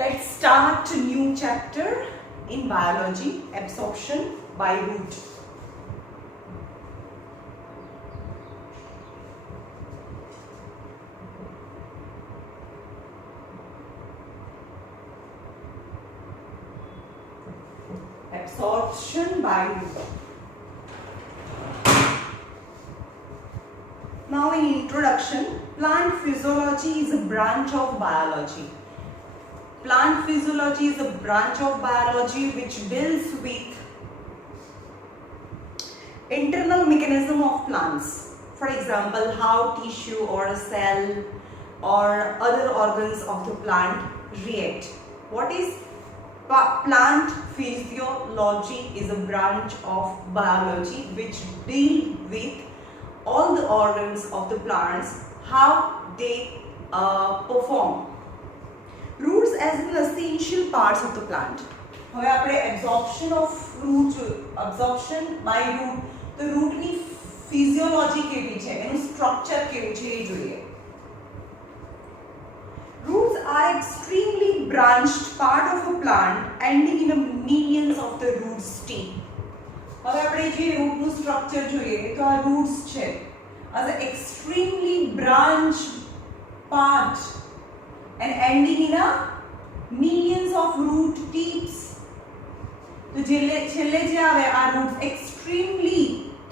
Let's start a new chapter in biology, absorption by root. Absorption by root. Now in introduction, plant physiology is a branch of biology. Plant physiology is a branch of biology which deals with internal mechanism of plants. For example, how tissue or a cell or other organs of the plant react. What is plant physiology? Is a branch of biology which deal with all the organs of the plants, how they perform. Roots as an essential parts of the plant. હવે આપણે absorption by root, તો root ની physiology કેવી છે, એનું structure કેવું છે એ જોઈએ. Roots are extremely branched part of a plant ending in a millions of the root stem. હવે આપણે જે root નું structure જોઈએ તો આ roots છે as an extremely branched part and ending in a millions of root tips. तो છેલ્લે જે આવે આ root extremely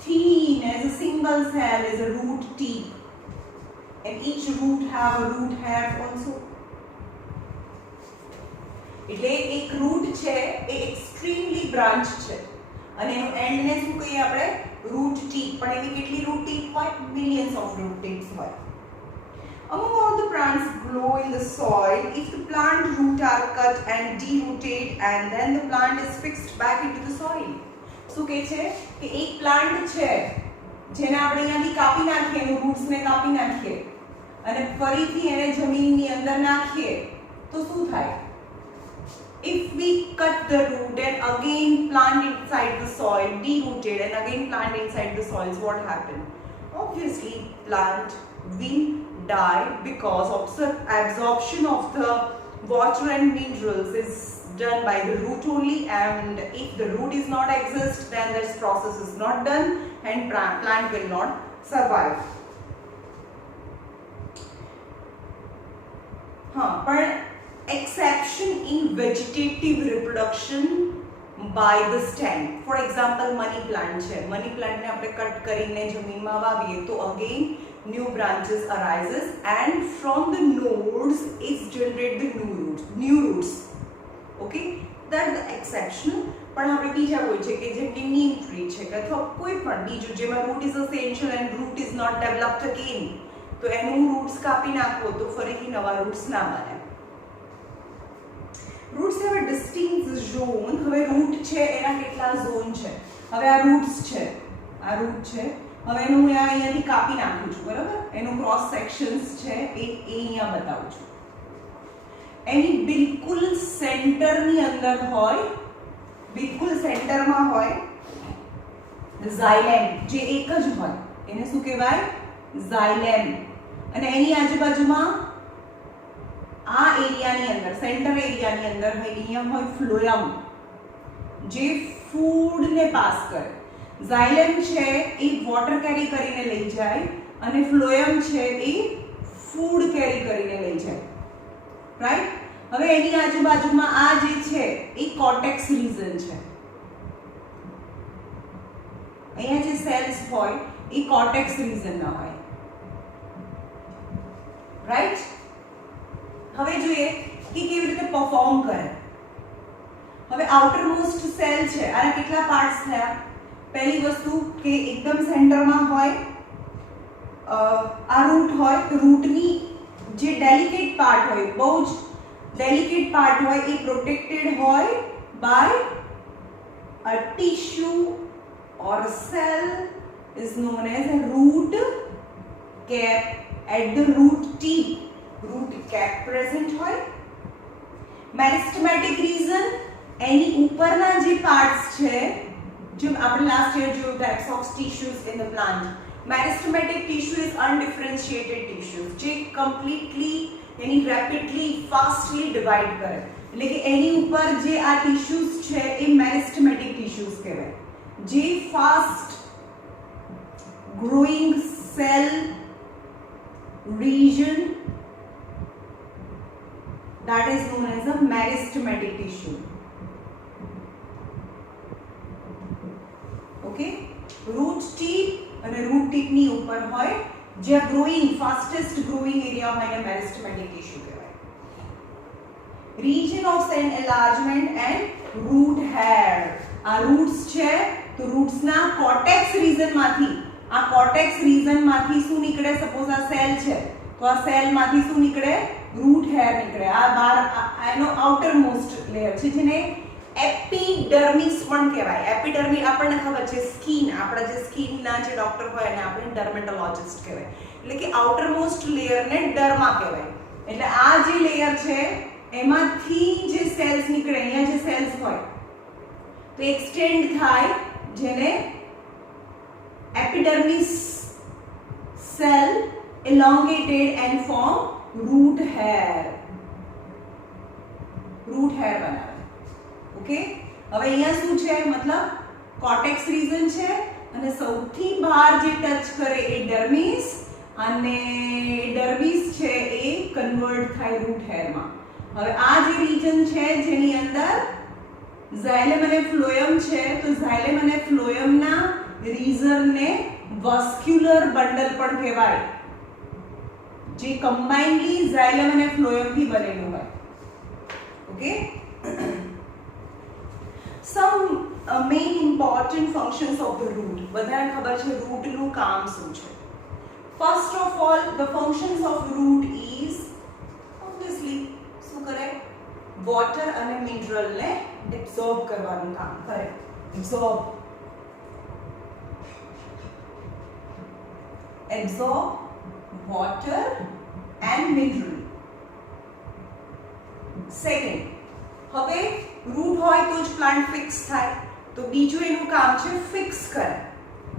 thin as a single cell is a root tip, and each root have a root hair also. એટલે એક root છે એ extremely branched છે અને એનું end ને શું કહીએ આપણે root tip. પણ એની કેટલી root tip હોય? Millions of root tips હોય. Among all the plants grow in the soil, if the plant root are cut and derooted and then the plant is fixed back into the soil. શું કહે છે કે એક plant છે જેને આપણે અહીંયાથી કાપી નાખીએ, એનું રૂટ્સ ને કાપી નાખીએ અને ફરીથી એને જમીનની અંદર નાખીએ તો શું થાય? If we cut the root and again plant inside the soil, derooted and again plant inside the soil, what happen? Obviously, plant will die because of the absorption of the water and minerals is done by the root only, and if the root is not exist, then this process is not done and plant will not survive. But exception in vegetative reproduction by the stem. For example, money plant છે. Money plant ને આપણે cut કરીને જમીનમાં વાવીએ તો again new branches arises and from the nodes is generate the new roots. Okay, that the exceptional. પણ આપણે બીજા કોઈ છે કે જેમ કે neem tree છે કે અથવા કોઈ પણ બીજું જેમાં root is essential and root is not developed again, તો એનું roots કાપી નાખો તો ફરીથી નવા roots ના બને. Roots have a distinct zone. હવે root છે એના કેટલા zone છે? હવે આ roots છે, આ root છે. હવે એનું હું અહીંયાથી કાપી નાખું છું, બરાબર? એનું ક્રોસ સેક્શન્સ છે એ અહીંયા બતાવું છું. એની બિલકુલ સેન્ટરની અંદર હોય, બિલકુલ સેન્ટરમાં હોય ઝાયલેમ, જે એક જ હોય એને શું કહેવાય? ઝાયલેમ. અને એની આજુબાજુમાં આ એરિયાની અંદર, સેન્ટર એરિયાની અંદર અહીંયા હોય ફ્લોયમ, જે ફૂડને પાસ કરે. ઝાયલેમ છે એ વોટર કેરી કરીને લઈ જાય અને ફ્લોયમ છે એ ફૂડ કેરી કરીને લઈ જાય, રાઈટ? હવે એની આજુબાજુમાં આ જે છે એ કોર્ટેક્સ રીજન છે. અહીંયા જે સેલ્સ હોય એ કોર્ટેક્સ રીજનના હોય, રાઈટ? હવે જોઈએ કે કેવી રીતે પરફોર્મ કરે. હવે આઉટર મોસ્ટ સેલ છે, આના કેટલા પાર્ટ્સ થયા? પહેલી વસ્તુ કે એકદમ સેન્ટરમાં હોય આ રૂટ હોય, તો રૂટની જે ડેલિકેટ પાર્ટ હોય, બહુ જ ડેલિકેટ પાર્ટ હોય, એ પ્રોટેક્ટેડ હોય by a tissue or a cell is known as a root cap. At the root tip, root cap present હોય. Meristematic region, એની ઉપરના જે પાર્ટ્સ છે, जो આપણે last year जो types of tissues in the plant. Meristematic tissue is undifferentiated tissues જે completely यानी rapidly fastly divide કરે. એટલે કે એની ઉપર જે આ ટિશ્યુઝ છે એ મેરિસ્ટેમેટિક ટિશ્યુઝ કહેવાય. જે fast growing cell region that is known as a meristematic tissue. Okay, root tip અને root tip ની ઉપર હોય જે growing fastest growing area હોય એને meristematic tissue કહેવાય. Region of cell enlargement and root hair. આ roots છે તો roots ના cortex region માંથી આ કોર્ટેક્સ રીજન માંથી શું નીકળે? સપોઝ આ સેલ છે તો આ સેલ માંથી શું નીકળે? રૂટ હેર નીકળે. આ બાર એનો આઉટર મોસ્ટ લેયર છે જેને એપિડર્મિસ પણ કહેવાય. એપિડર્મિસ આપણને ખબર છે સ્કિન, આપણા જે સ્કિન ના જે ડોક્ટર હોય એને આપણે ડર્મેટોલોજિસ્ટ કહેવાય. એટલે કે આઉટર મોસ્ટ લેયર ને ડર્મા કહેવાય. એટલે આ જે લેયર છે એમાંથી જે સેલ્સ નીકળે, અહીંયા જે સેલ્સ હોય તો એક્સટેન્ડ થાય જેને epidermis cell elongated and form root hair. root hair બનાવે. ઓકે, હવે અહીંયા શું છે? મતલબ કોર્ટેક્સ રીજન છે અને સૌથી બહાર જે ટચ કરે એ ડર્મિસ અને ડર્મિસ છે એ કન્વર્ટ થાય રૂટ હેરમાં. હવે આ જે રીજન છે જેની અંદર ઝાયલેમ અને ફ્લોએમ છે તો ઝાયલેમ અને ફ્લોએમના રીઝન ને વાસ્ક્યુલર બંડલ પણ કહેવાય જે કમ્બાઇન્ડલી ઝાયલમ અને ફ્લોએમ થી બનેલું હોય. Okay, some main important functions of the root. બધાને ખબર છે રૂટ નું કામ શું છે. First of all the functions of root is obviously શું કરે? વોટર અને મિનરલ ને એબ્સોર્બ કરવાનું કામ કરે. absorb water and mineral. Second, હવે રૂટ હોય તો જ પ્લાન્ટ ફિક્સ થાય તો બીજું એનું કામ છે ફિક્સ કરે,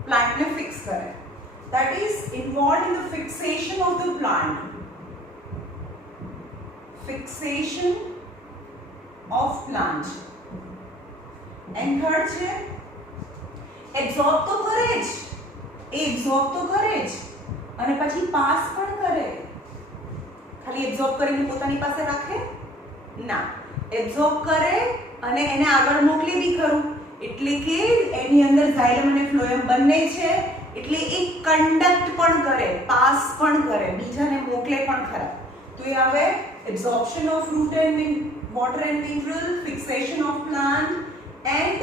પ્લાન્ટને ફિક્સ કરે. That is involved in the fixation of the plant. Fixation of plant. And third છે absorb તો કરે જ, એબ્ઝોર્બ તો કરે જ અને પછી પાસ પણ કરે. ખાલી એબ્ઝોર્બ કરીને પોતાની પાસે રાખે ના, એબ્ઝોર્બ કરે અને એને આગળ મોકલી બી ખરું. એટલે કે એની અંદર ઝાયલમ અને ફ્લોએમ બંને છે એટલે એ કન્ડક્ટ પણ કરે, પાસ પણ કરે, બીજાને મોકલે પણ ખરા. તો એ આવે absorption of root and water and mineral, fixation of plant and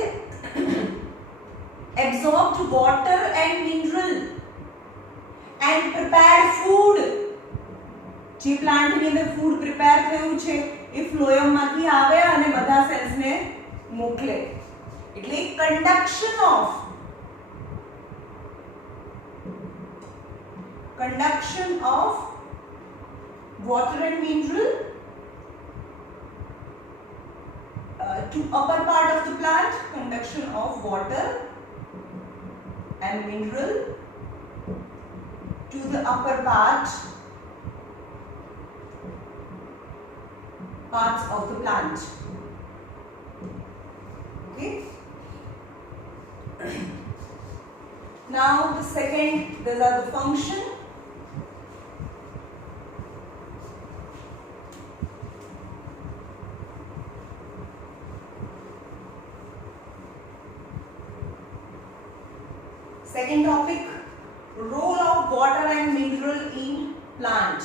absorbed water and mineral and prepared food. જે પ્લાન્ટ ની અંદર ફૂડ પ્રિપેર થયું છે એ ફ્લોએમ માંથી આવે અને બધા સેલ્સ ને મોકલે. એટલે conduction of water and mineral to upper part of the plant, conduction of water and mineral to the upper parts of the plant. Okay, now the second, these are the function. Second topic, role of water and mineral in plant.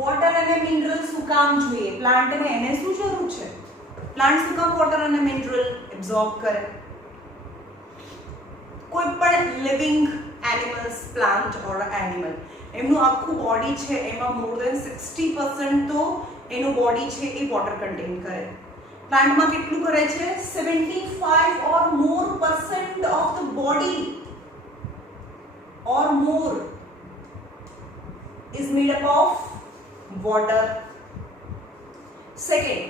Water અને mineral શું કામ જોઈએ? પ્લાન્ટને એને શું જરૂર છે? Plant શું કામ વોટર અને મિનરલ એબ્સોર્બ કરે? કોઈ પણ લિવિંગ એનિમલ્સ, પ્લાન્ટ ઓર એનિમલ, એમનું આખું બોડી છે એમાં મોર ધેન 60% તો એનું બોડી છે એ વોટર કન્ટેન કરે. પ્લાન્ટમાં કેટલું કરે છે? 75 or more % of the body or more is made up of water. Second,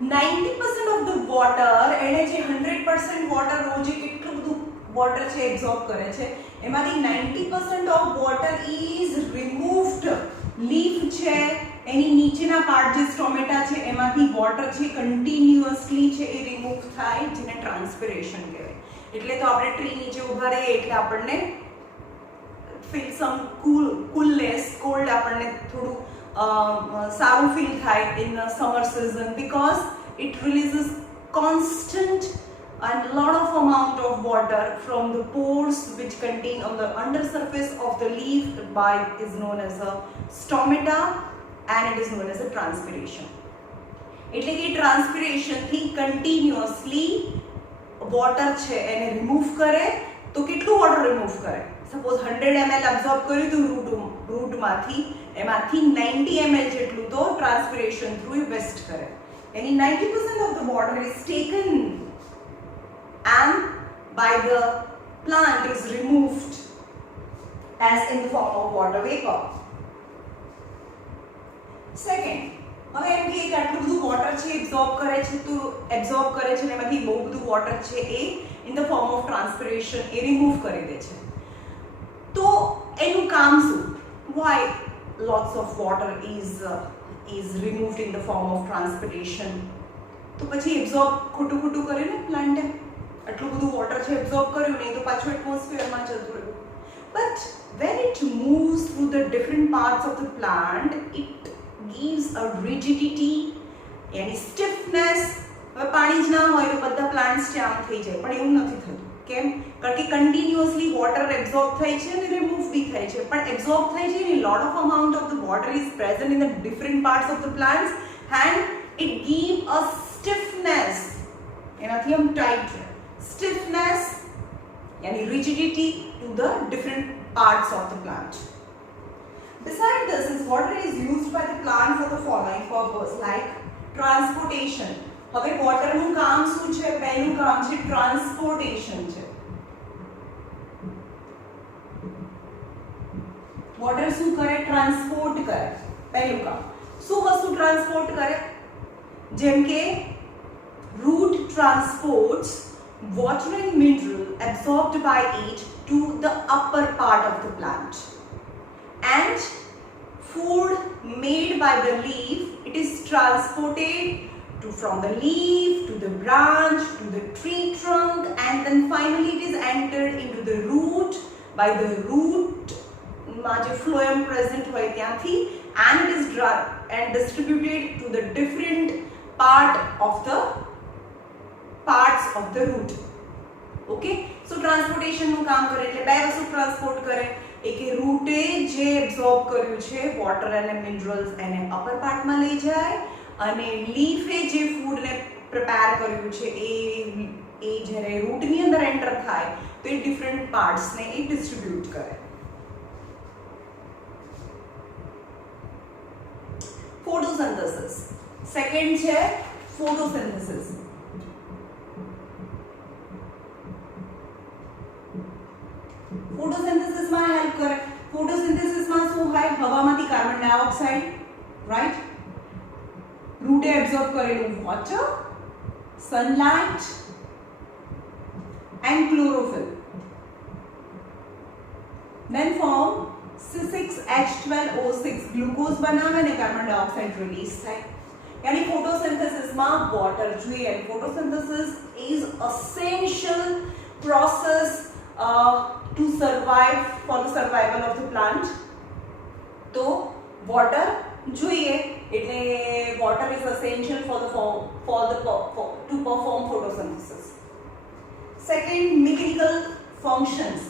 90% of the water એને જે 100% વોટર રોજે કેટલું બધું વોટર છે એબ્ઝોર્બ કરે છે એમાંથી 90% ઓફ વોટર ઇઝ રિમૂવ્ડ. લીફ છે એની નીચેના પાર્ટ જે સ્ટોમેટા છે એમાંથી વોટર છે કન્ટિન્યુઅસલી છે એ રિમૂવ થાય જેને ટ્રાન્સપિરેશન કહેવાય. એટલે તો આપણે ટ્રી નીચે ઊભા રહીએ એટલે આપણને ફીલ સમ કુલનેસ કોલ્ડ આપણને થોડું સારું ફીલ થાય in the summer season because it releases constant and lot of amount of water from the pores which contain on the under surface of the leaf by is known as a stomata and it is known as a transpiration. એટલે કે ટ્રાન્સપિરેશન થી continuously water છે એને remove કરે તો કેટલું water remove કરે? Suppose 100 ml absorb કર્યું હતું રૂટમાંથી એમાંથી 90 ml જેટલું તો ટ્રાન્સપિરેશન થ્રુ વેસ્ટ કરે. એની 90% of the water is taken and by the plant is removed as in the form of water vapor. Second, હવે એમ કે આટલું બધું વોટર છે એબ્સોર્બ કરે છે તો એબ્સોર્બ કરે છે ને એમાંથી બહુ બધું વોટર છે એ in the form of transpiration એ રિમૂવ કરી દે છે. તો એનું કામ શું? Why lots of water is removed in the form of transpiration? તો પછી એબ્સોર્બ ખોટું કર્યું ને પ્લાન્ટે, આટલું બધું વોટર છે એબ્સોર્બ કર્યું નહીં તો પાછું એટમોસ્ફિયરમાં જતું રહ્યું. But when it moves through the different parts of the plant, it gives a rigidity yani stiffness. હવે પાણી જ ના હોય તો બધા પ્લાન્ટ્સ છે આમ થઈ જાય પણ એવું નથી થતું. કેમ? કારણ કે કન્ટિન્યુઅસલી વોટર એબ્સોર્બ થાય છે અને રિમૂવ બી થાય છે પણ એબ્સોર્બ થાય છે ને lot of amount of the water is present in the different parts of the plants and it give a stiffness. એનાથી આમ ટાઈટ રહે. Stiffness yani rigidity to the different parts of the plant. Besides this, water is used by the plant for the following purpose like transportation. હવે વોટરનું કામ શું છે? પહેલું કામ છે ટ્રાન્સપોર્ટેશન છે. વોટર શું કરે? ટ્રાન્સપોર્ટ કરે. પહેલું કામ શું વસ્તુ ટ્રાન્સપોર્ટ કરે? જેમ કે root transports water and mineral absorbed by it to the upper part of the plant and food made by the leaf it is transported from the leaf to the branch to the tree trunk and then finally it is entered into the root by the root માં જે phloem present હોય ત્યાંથી and it is and distributed to the different parts of the root. Okay, so transportation નું કામ કરે એટલે બે વસ્તુ ટ્રાન્સપોર્ટ કરે. એક એ રૂટે જે એબ્સોર્બ કર્યું છે વોટર અને મિનરલ્સ એને અપર પાર્ટમાં લઈ જાય અને લીફે જે ફૂડને પ્રિપેર કર્યું છે એ જ્યારે રૂટની અંદર એન્ટર થાય તો એ ડિફરન્ટ પાર્ટ્સને એ ડિસ્ટ્રીબ્યુટ કરે. ફોટોસિન્થેસિસ. સેકન્ડ છે ફોટોસિન્થેસિસ. ફોટોસિન્થેસિસમાં હેલ્પ કરે. ફોટોસિન્થેસિસમાં શું હોય? હવામાંથી કાર્બન ડાયોક્સાઇડ રાઈટ રૂટે એબ્સોર્બ કરેલું water, sunlight and chlorophyll then form C6H12O6 glucose બનાવે અને કાર્બન ડાયોક્સાઇડ રિલીઝ થાય. यानी ફોટોસિન્થેસિસમાં વોટર જોઈએ અને photosynthesis is essential process to survive for the survival of the plant. તો વોટર જોઈએ એટલે water is essential to perform photosynthesis. Second, mechanical functions.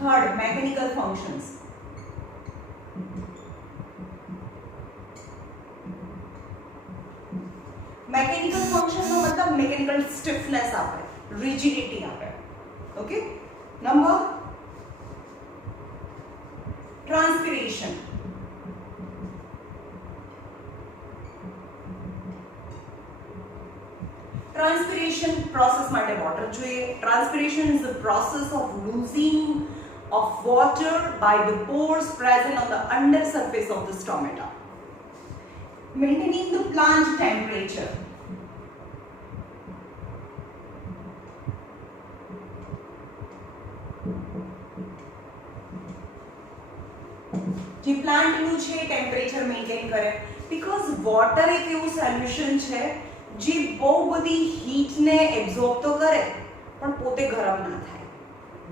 Third, mechanical functions. Mechanical function નો મતલબ mechanical stiffness આપે, rigidity આપે. Okay? Number transpiration. Transpiration process માટે water જોઈએ. Transpiration is the process of losing of water by the pores present on the under surface of the stomata. Maintaining the plant temperature. છે temperature maintain કરે? Because water એક એવું solution છે જે બહુ બધી હીટને એબ્ઝોર્બ તો કરે પણ પોતે ગરમ ના થાય,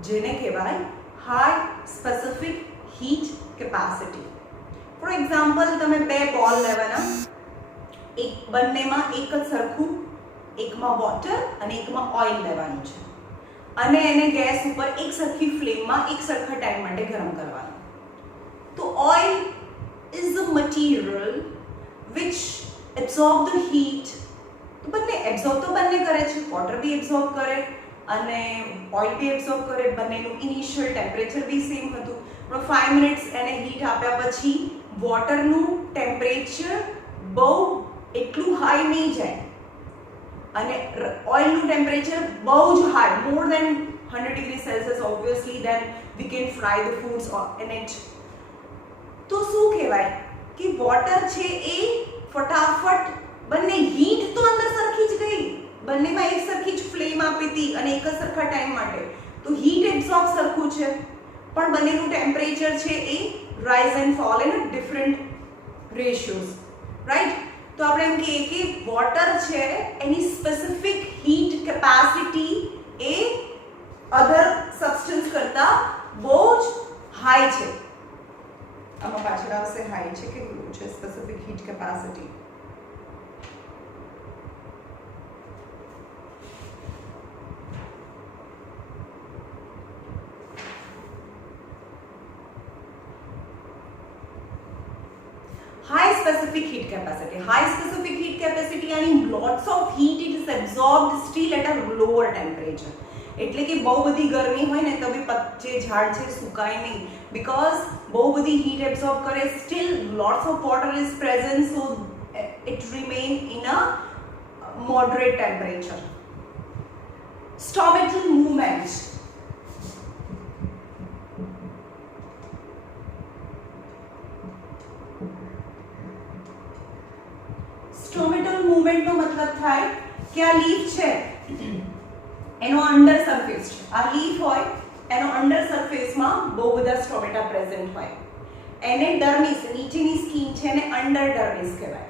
જેને કહેવાય high specific heat capacity. For example, તમે બે બોલ લેવાના, એક બંનેમાં એક જ સરખું, એકમાં વોટર અને એકમાં ઓઇલ લેવાનું છે અને એને ગેસ ઉપર એક સરખી ફ્લેમમાં એક સરખા ટાઈમ માટે ગરમ કરવાનું. તો oil is the material which absorb the heat. તો બંને એબ્ઝોર્બ તો બંને કરે છે, વોટર બી એબ્ઝોર્બ કરે અને ઓઇલ બી એબ્ઝોર્બ કરે. બંનેનું ઇનિશિયલ ટેમ્પરેચર બી સેમ હતું, પણ 5 મિનિટ્સ એને હીટ આપ્યા પછી વોટરનું ટેમ્પરેચર બહુ એટલું હાઈ નહીં જાય અને ઓઇલનું ટેમ્પરેચર બહુ જ high, more than 100 degree Celsius obviously, then we can fry the foods in it. તો શું કહેવાય કે વોટર છે એ ફટાફટ બંને હીટ તો અંદર સરખી જ ગઈ, બંનેમાં એક સરખી જ ફ્લેમ આપી હતી અને એક જ સરખા ટાઈમ માટે, તો હીટ એબ્ઝોર્બ સરખું છે પણ બંનેનું ટેમ્પરેચર છે એ rise and fall in different ratios, right? તો આપણે એમ કહીએ કે વોટર છે એની સ્પેસિફિક હીટ કેપેસિટી એ અધર સબસ્ટન્સ કરતા બહુ જ હાઈ છે. આમાં પાછળ આવશે હાઈ છે કે લો છે specific heat capacity. High specific heat capacity. High specific heat capacity meaning lots of heat it is absorbed still at a lower temperature. એટલે કે બહુ બધી ગરમી હોય ને તો બી જે ઝાડ છે સુકાય નહીં, બીકોઝ બહુ બધી હીટ એબ્ઝોર્બ કરે, steel lots of water is present, so it remain in a moderate temperature. Stomatal movement. સ્ટોમેટલ મૂવમેન્ટનો મતલબ થાય કે આ લીફ છે એનો અંડર સરફેસ છે, આ લીફ હોય એનો અંડર સરફેસમાં બહુ બધા સ્ટોમેટા પ્રેઝન્ટ હોય, એને ડર્મિસ, નીચેની સ્કિન છે એને અંડર ડર્મિસ કહેવાય.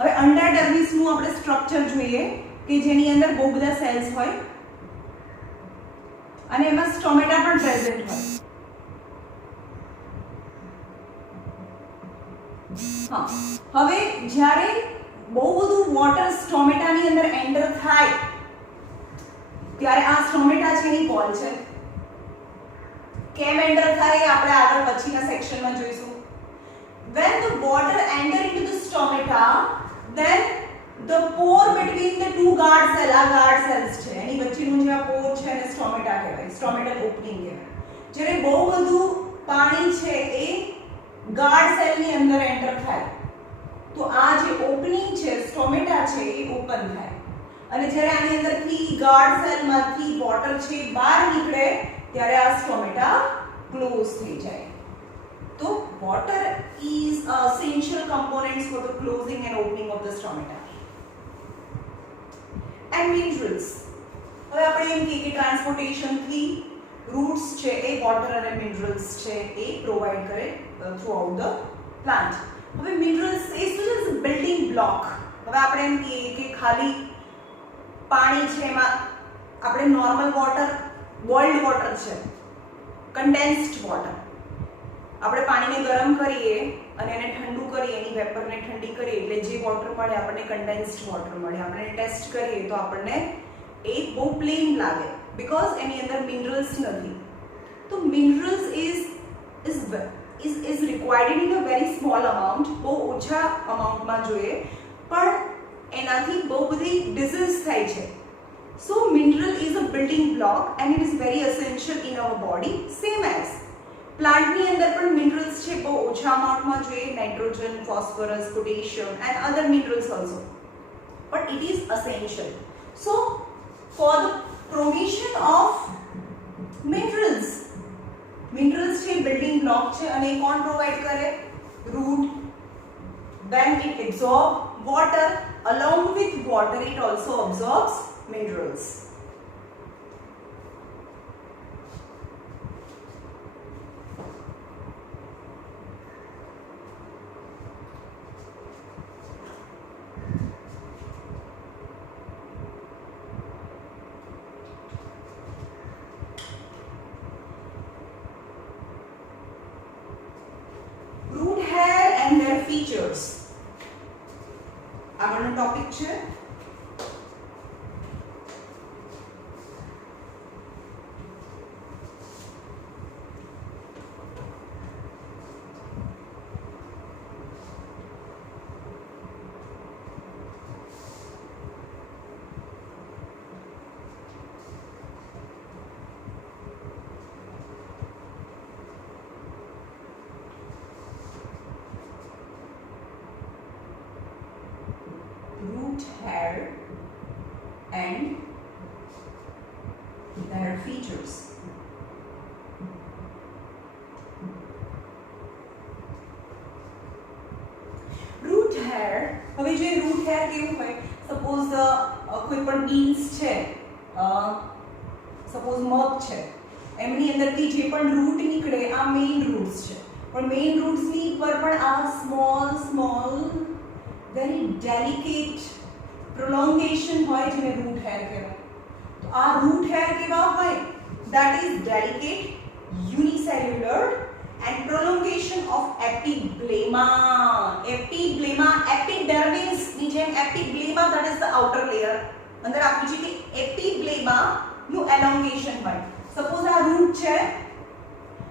હવે અંડર ડર્મિસનું આપણે સ્ટ્રક્ચર જોઈએ કે જેની અંદર બહુ બધા સેલ્સ હોય અને એમાં સ્ટોમેટા પણ પ્રેઝન્ટ હોય. હા, હવે જ્યારે બહુ બધું વોટર સ્ટોમેટાની અંદર એન્ટર થાય ત્યારે આ સ્ટોમેટા છે એની વોલ છે. કેમ એન્ટર થાય એ આપણે આગળ પછીના સેક્શનમાં જોઈશું. When the water enter into the stomata, then the pore between the two guard cell, આ guard cells છે એની વચ્ચેનું જે આ pore છે એને સ્ટોમેટા કહેવાય, સ્ટોમેટલ ઓપનિંગ કહેવાય. જ્યારે બહુ બધું પાણી છે એ ગાર્ડ સેલની અંદર એન્ટર થાય તો આ જે ઓપનિંગ છે સ્ટોમેટા છે એ ઓપન થાય અને જ્યારે આની અંદરથી ગાર્ડ સેલમાંથી વોટર છે બહાર નીકળે ત્યારે આ સ્ટોમેટા ક્લોઝ થઈ જાય. તો water is essential components for the closing and opening of the stomata. And minerals. હવે આપણે એમ કહીએ કે ટ્રાન્સપોર્ટેશન થી રૂટ્સ છે એ વોટર અને મિનરલ્સ છે એ પ્રોવાઈડ કરે થ્રુઆઉટ ધ પ્લાન્ટ. હવે મિનરલ્સ એ શું છે? Building block. હવે આપણે એમ કહીએ કે ખાલી પાણી છે એમાં આપણે નોર્મલ વોટર, બોઇલ્ડ વોટર છે, કન્ડેન્સ્ડ વોટર, આપણે પાણીને ગરમ કરીએ અને એને ઠંડુ કરીએ, એની વેપરને ઠંડી કરીએ એટલે જે વોટર મળે આપણને કન્ડેન્સ્ડ વોટર મળે. આપણે ટેસ્ટ કરીએ તો આપણને એ બહુ પ્લેન લાગે બીકોઝ એની અંદર મિનરલ્સ નથી. તો minerals is required in a very small amount, બહુ ઓછા અમાઉન્ટમાં જોઈએ પણ એનાથી બહુ બધી ડિઝીઝ થાય છે. So mineral is a building block and it is very essential in our body, same as પ્લાન્ટની અંદર પણ મિનરલ્સ છે બહુ ઓછા અમાઉન્ટમાં જોઈએ, nitrogen, phosphorus, potassium and other minerals also, but it is essential. So for the provision of minerals છે building block છે અને એ કોણ પ્રોવાઈડ કરે? Route. When it absorb water, along with water it also absorbs minerals. છે. Root hair and their features. Root hair, હવે જે root hair કેવું હોય, સપોઝ કોઈ પણ બીન્સ છે, સપોઝ મગ છે, એમની અંદરથી જે પણ રૂટ નીકળે આ મેઇન રૂટ્સ છે, પણ મેઇન રૂટ્સની પર પણ આ સ્મોલ very delicate prolongation હોય જેને root hair કહેવાય. તો આ root hair કેવા હોય? that is delicate, unicellular and prolongation of epiblema. Epidermis ની જેમ epiblema, that is the outer layer. અંદર આપ્યું છે કે epiblema નું elongation હોય. સપોઝ આ root છે,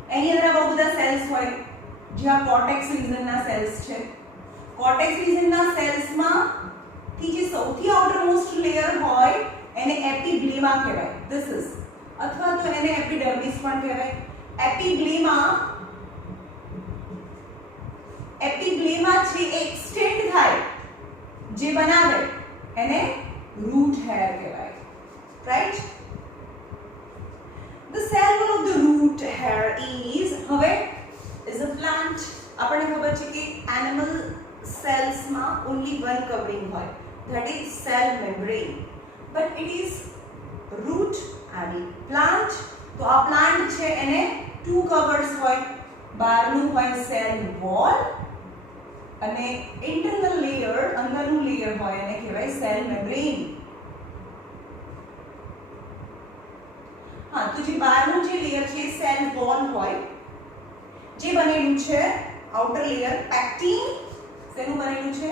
એની અંદર બહુ બધા સેલ્સ હોય, જ્યાં કોર્ટેક્સ રીજનના સેલ્સ છે. કોર્ટેક્સ રીજનના સેલ્સમાં થી જે સૌથી આઉટરમોસ્ટ લેયર હોય એને એપિબ્લેમા કહેવાય. ધીસ ઇઝ, અથવા તો એને એપિડર્મિસ પણ કહેવાય. એપિબ્લેમા છે એ એક્સટેન્ડ થાય, જે બનાવે એને રૂટ હેર કહેવાય. Right? The cell wall of the root hair is, હવે is a plant. આપણને ખબર છે કે animal cells માં only one covering હોય, that is cell membrane, but it is root and plant. તો આ plant છે એને two covers હોય, બહારનું હોય cell wall અને internal layer, અંદરનું layer હોય એને કહેવાય cell membrane. હા, તો જે બહારનું જે લેયર છે cell wall હોય, જે બનેલું છે outer layer pectin, શેનું બનેલું છે?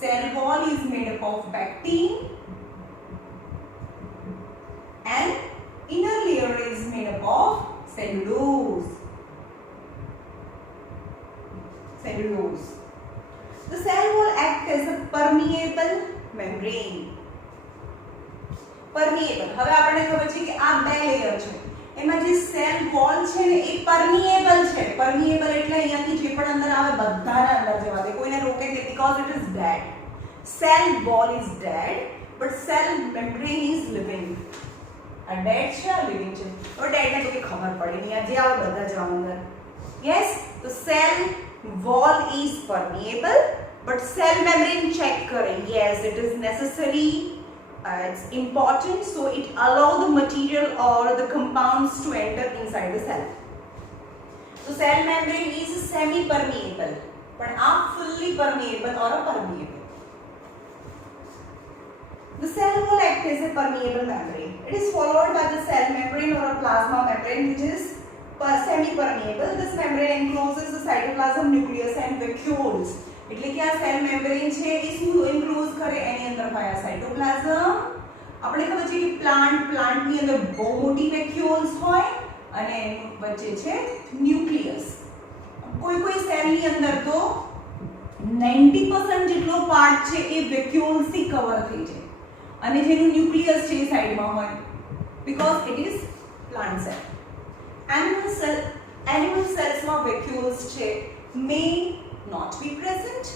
cell wall is made up of pectin and inner layer is made up of cellulose. The cell wall acts as a permeable membrane. permeable, હવે આપણને ખબર છે કે આ બે લેયર છે, એમાં જે સેલ વોલ છે ને એ પરમિએબલ છે. પરમિએબલ એટલે અહીંયાથી જે પણ અંદર આવે બધાને અંદર જવા દે, કોઈને રોકે નહીં, because it is dead. Cell wall is dead, but cell membrane is living. આ dead છે, આ living છે. તો dead ને તો કે ખબર પડે નહીં, આ જે આવે બધા જ અંદર. Yes, so cell wall is permeable, but cell membrane check કરે. Yes, it is necessary. It's important, so it allows the material or the compounds to enter inside the cell. So cell membrane is semi-permeable, but not fully permeable or a permeable. The cell wall acts as a permeable membrane. It is followed by the cell membrane or a plasma membrane, which is semi-permeable. This membrane encloses the cytoplasm, nucleus and vacuoles. એટલે કે આ cell membrane છે એ શું enclose કરે? એની અંદર હોય આ cytoplasm. આપણે ખબર છે કે પ્લાન્ટની અંદર બહુ મોટી વેક્યુલ્સ હોય અને એની વચ્ચે છે ન્યુક્લિયસ. કોઈ સેલની અંદર તો 90% જેટલો પાર્ટ છે એ વેક્યુલ્સથી કવર થઈ જાય અને જેનું ન્યુક્લિયસ છે એ સાઈડમાં હોય, because it is plant cell. Animal સેલ્સમાં વેક્યુલ્સ છે may not be present,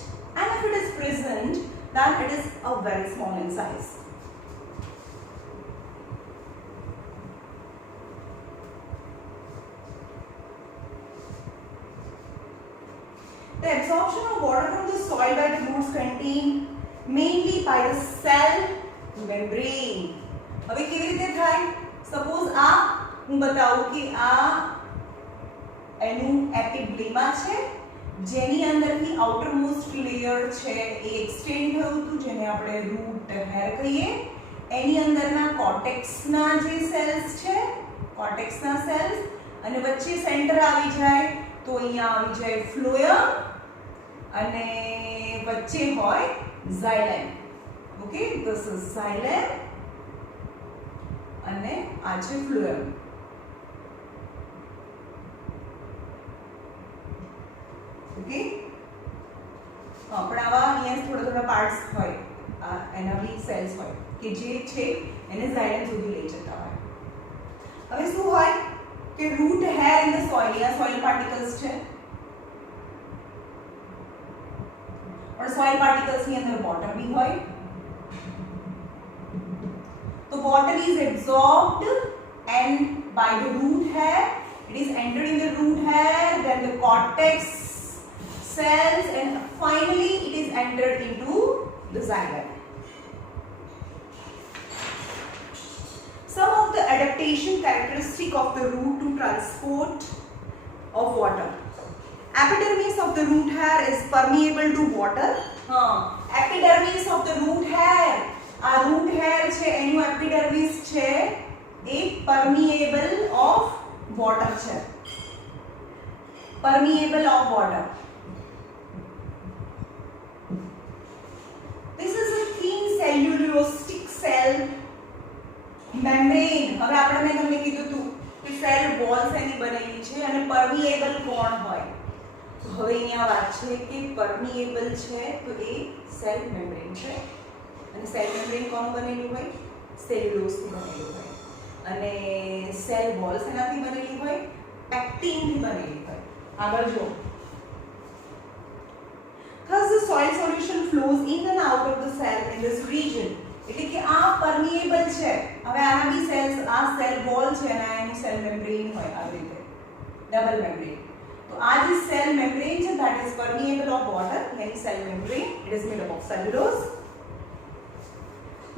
and if it is present then it is a very small in size. The absorption of water from the soil by the roots contained mainly by the cell membrane. હવે કેવી રીતે થાય? Suppose આ હું બતાવું કે આ એનું એપિબ્લેમા છે, જેની અંદરથી આઉટર મોસ્ટ લેયર છે એ એક્સટેન્ડ થયું હતું, જેને આપણે રૂટ હેર કહીએ. એની અંદરના કોર્ટેક્સના જે સેલ્સ છે, કોર્ટેક્સના સેલ્સ, અને વચ્ચે સેન્ટર આવી જાય તો અહીંયા આવી જાય ફ્લોયમ અને વચ્ચે હોય ઝાયલેમ. ઓકે, ધીસ ઇઝ xylem અને આ છે ફ્લોએમ. ઓકે, પણ આવા અહીંયા થોડા પાર્ટ્સ હોય, એના બી સેલ્સ હોય કે જે છે એને xylem સુધી લઈ જતા હોય. હવે શું હોય કે root hair in the soil, યા સોઇલ પાર્ટિકલ્સ છે, और soil particles ની અંદર water भी હોય. तो water is absorbed and by the root hair, it is entered in the root hair, then the cortex cells, and finally it is entered into the xylem. Some of the adaptation characteristic of the root to transport of water. Epidermis of the root hair is permeable to water. Epidermis of the root hair, આ root hair છે એનું epidermis છે એ permeable of water છે. Permeable of water. This is a thin cellulosic cell membrane. હવે આપણે મેં તમને કીધું હતું કે સેલ વોલ્સ એની બનેલી છે અને permeable કોણ હોય. હવે અહીંયા વાત છે કે permeable છે તો એ સેલ મેમ્બ્રેન છે અને સેલ મેમ્બ્રેન કોનું બનેલું હોય? સેલ્યુલોઝથી બનેલું હોય અને સેલ વોલ્સ એનાથી બનેલી હોય? પેક્ટિનથી બનેલી હોય. આગળ જો, thus the soil solution flows in and out of the cell in this region. એટલે કે આ permeable છે. હવે આના બી સેલ્સ, આ સેલ વોલ છે અને એનું સેલ મેમ્બ્રેન હોય આવી રીતે ડબલ મેમ્બ્રેન. तो आज इस cell membrane है that is permeable of water, यानी cell membrane, it is made up of cellulose.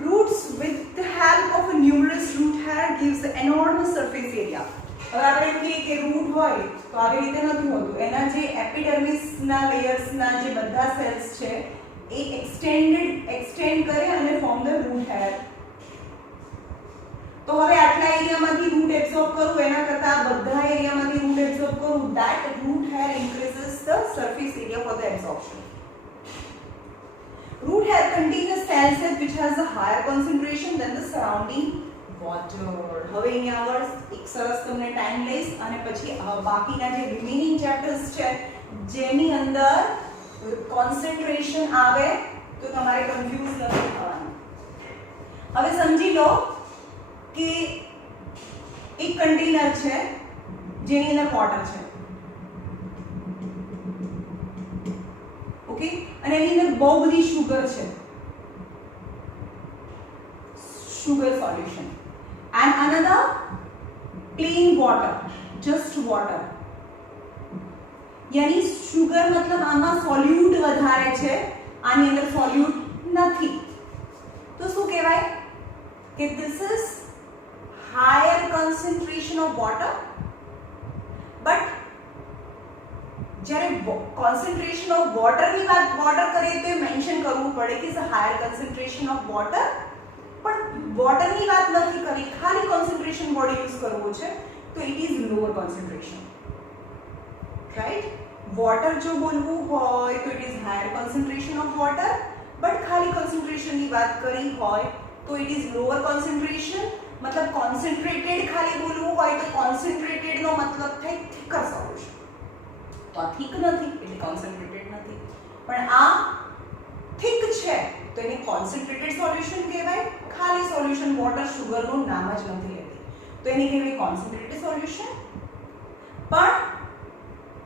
Roots with the help of a numerous root hair gives the enormous surface area. હવે આપણે એમ કહીએ કે રૂટ હોય તો આવી રીતે નથી હોતું. એના જે એપિડર્મિસ ના લેયર્સ ના જે બધા સેલ્સ છે એ એક્સટેન્ડ કરે અને ફોર્મ ધ રૂટ હેર. તો હવે આટલા એરિયામાંથી રૂટ એબ્સોર્બ કરું એના કરતા બધા એરિયામાંથી રૂટ એબ્સોર્બ કરું, that root hair increases the surface area for the absorption. Root hair contains a cell set which has a higher concentration than the surrounding water. હવે અહીંયા આગળ એક સરસ તમને ટાઈમ લઈશ અને પછી બાકીના જે રિમેનિંગ ચેપ્ટર્સ છે જેની અંદર કોન્સન્ટ્રેશન આવે તો તમારે કન્ફ્યુઝ નથી થવાનું. હવે સમજી લો કે એક કન્ટેનર છે જેની અંદર વોટર છે, ઓકે, અને એની અંદર બહુ બધી શુગર છે, sugar solution, and another plain water, just water. यानी शुगर मतलब આમાં સોલ્યુટ વધારે છે, આની અંદર સોલ્યુટ નથી. તો શું કહેવાય કે this is higher concentration of water, but જ્યારે concentration of water ની વાત કરીએ તો એ મેન્શન કરવું પડે કે is a higher concentration of water, પણ water ની વાત નથી કરી, ખાલી concentration word યુઝ કરવો છે તો it is lower concentration, right? water જો બોલવું હોય તો it is higher concentration of water, but ખાલી concentration ની વાત કરી હોય તો it is lower concentration. मतलब concentrated ખાલી બોલવું હોય તો concentrated નો મતલબ થાય thicker solution. તો આ thick નથી એટલે concentrated નથી, પણ આ thick છે તો એને concentrated solution કહેવાય. ખાલી solution water sugar નું નામ જ નથી લેતી તો એને કહેવાય concentrated solution. પણ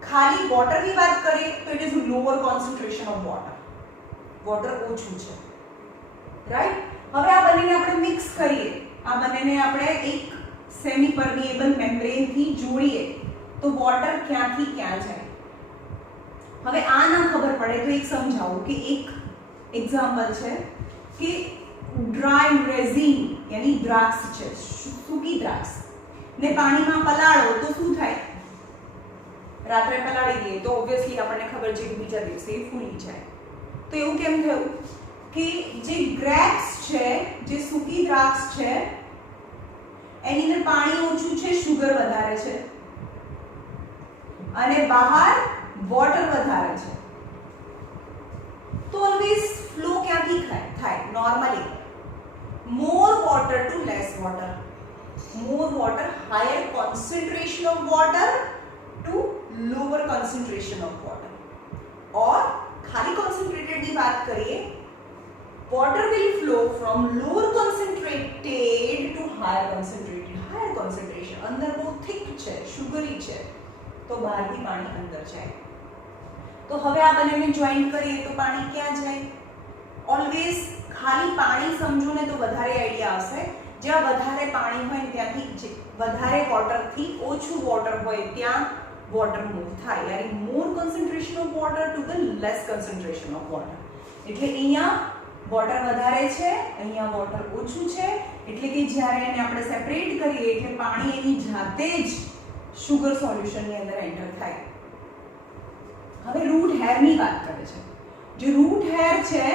ખાલી water ની વાત કરીએ તો it is lower concentration of water. water ઓછું છે, રાઈટ? હવે આ બંનેને આપણે મિક્સ કરીએ, આ બંનેને આપણે એક સેમી પરમિએબલ મેમ્બ્રેન થી જોડીએ તો વોટર ક્યાંથી ક્યાં જાય. હવે આ ના ખબર પડે તો એક સમજાવું કે એક એક્ઝામ્પલ છે કે ડ્રાય રેઝિન यानी દ્રાક્ષ છે, સૂકી દ્રાક્ષ ને પાણીમાં પલાળો તો શું થાય? રાત્રે પલાળી દઈએ તો ઓબ્વિયસલી આપણને ખબર છે કે બીજા દિવસે એ ફૂલી જાય. તો એવું કેમ થયું કે જે ગ્રેપ્સ છે, જે સૂકી દ્રાક્ષ છે એની અંદર પાણી ઓછું છે, શુગર વધારે છે અને બહાર વોટર વધારે છે. તો ઓલવેઝ ફ્લો ક્યાંથી થાય normally more water to less water, more water, higher concentration of water to lower concentration of water. और खाली concentrated की बात करिए, water will flow from lower concentrated to higher concentrated. Higher concentration अंदर बहुत thick છે, sugary છે, तो બહાર भी पानी अंदर जाए. तो હવે આ બંનેને join કરીએ તો પાણી ક્યાં જાય? Always ખાલી પાણી સમજો ને તો વધારે આઈડિયા આવશે. જ્યાં વધારે પાણી હોય ત્યાંથી વધારે વોટર થી ઓછું વોટર હોય ત્યાં વોટર મૂવ થાય, યાની more concentration of water to the less concentration of water. એટલે અહીંયા વોટર વધારે છે, અહીંયા વોટર ઓછું છે, એટલે કે જ્યારે એને આપણે સેપરેટ કરીએ એટલે પાણી એની જાતે જ શુગર સોલ્યુશનની અંદર એન્ટર થાય. હવે રૂટ હેરની વાત કરે છે. જે રૂટ હેર છે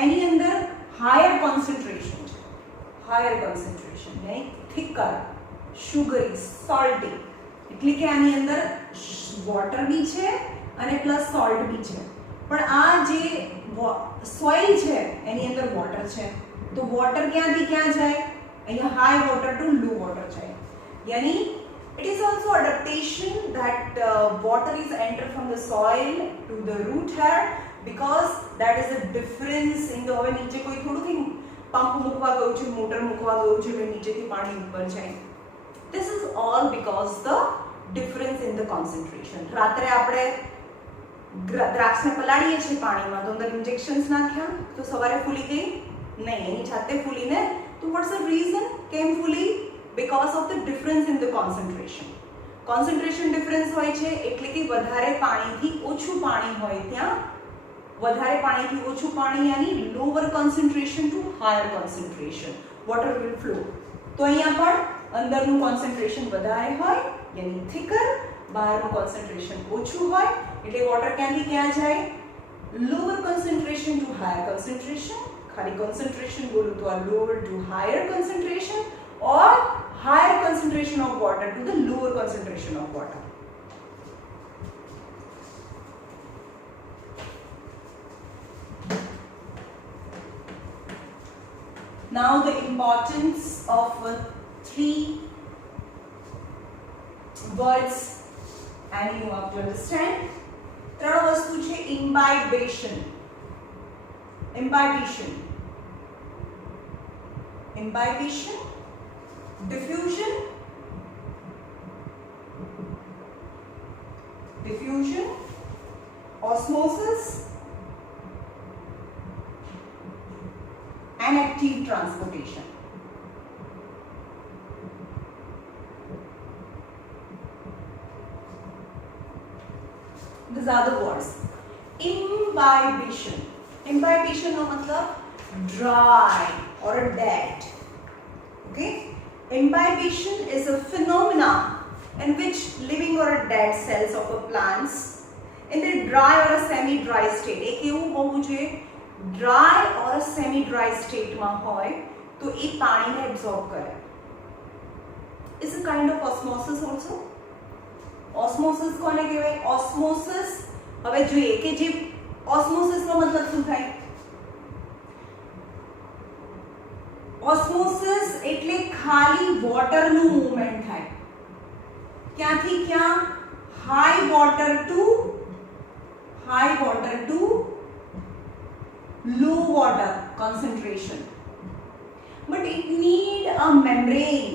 એની અંદર હાયર કોન્સન્ટ્રેશન છે, હાયર કોન્સન્ટ્રેશન યાની થિકર, શુગરી, સોલ્ટી. એટલે કે આની અંદર વોટર બી છે અને પ્લસ સોલ્ટ બી છે. પણ આ જે સોઇલ છે એની અંદર વોટર છે, તો વોટર ક્યાંથી ક્યાં જાય? અહીંયા હાઈ વોટર ટુ લો વોટર જાય. યાની it is also adaptation that water is entered from the soil to the root hair, because that is a difference in the હવે નીચે કોઈ થોડું થી પંપ મૂકવા ગયું છે, મોટર મૂકવા ગયું છે એટલે નીચેથી પાણી ઉપર જાય. This is all because the difference in the concentration. રાત્રે આપણે દ્રાક્ષને પલાળીએ છીએ પાણીમાં તો અંદર ઇન્જેક્શન્સ નાખ્યા તો સવારે ફૂલી ગઈ નહીં, એની જાતે ફૂલીને. તો what's the reason કેમ ફૂલી? Because of the difference in the concentration. Concentration difference હોય છે એટલે કે વધારે પાણીથી ઓછું પાણી હોય ત્યાં વધારે પાણીથી ઓછું પાણી યાની lower concentration to higher concentration water will flow. તો અહીંયા પણ અંદરનું concentration વધારે હોય યાની thicker, બહારનું concentration ઓછું હોય એટલે water ક્યાંથી ક્યાં જાય? lower concentration to higher concentration. ખાલી concentration બોલું તો આ lower to higher concentration, or higher concentration of water to the lower concentration of water. Now the importance of three words and you have to understand. ત્રણ વસ્તુ છે imbibition, imbibition, imbibition, diffusion, diffusion, osmosis and active transportation. These are the words. Imbibition. Imbibition નો મતલબ dry or dead. Okay? Imbibition is a phenomena in which living or dead cells of a plants in the dry or a semi-dry state. એક એવું હોવું જોઈએ dry or a semi-dry state માં હોય તો એ પાણીને absorb કરે. It's a kind of osmosis also. Osmosis કોને કહેવાય? Osmosis હવે જોઈએ કે જે osmosis નો મતલબ શું થાય? ઓસ્મોસિસ એટલે ખાલી વોટરનું મૂવમેન્ટ થાય. ક્યાંથી ક્યાં? High water two law water concentration. But it need a membrane.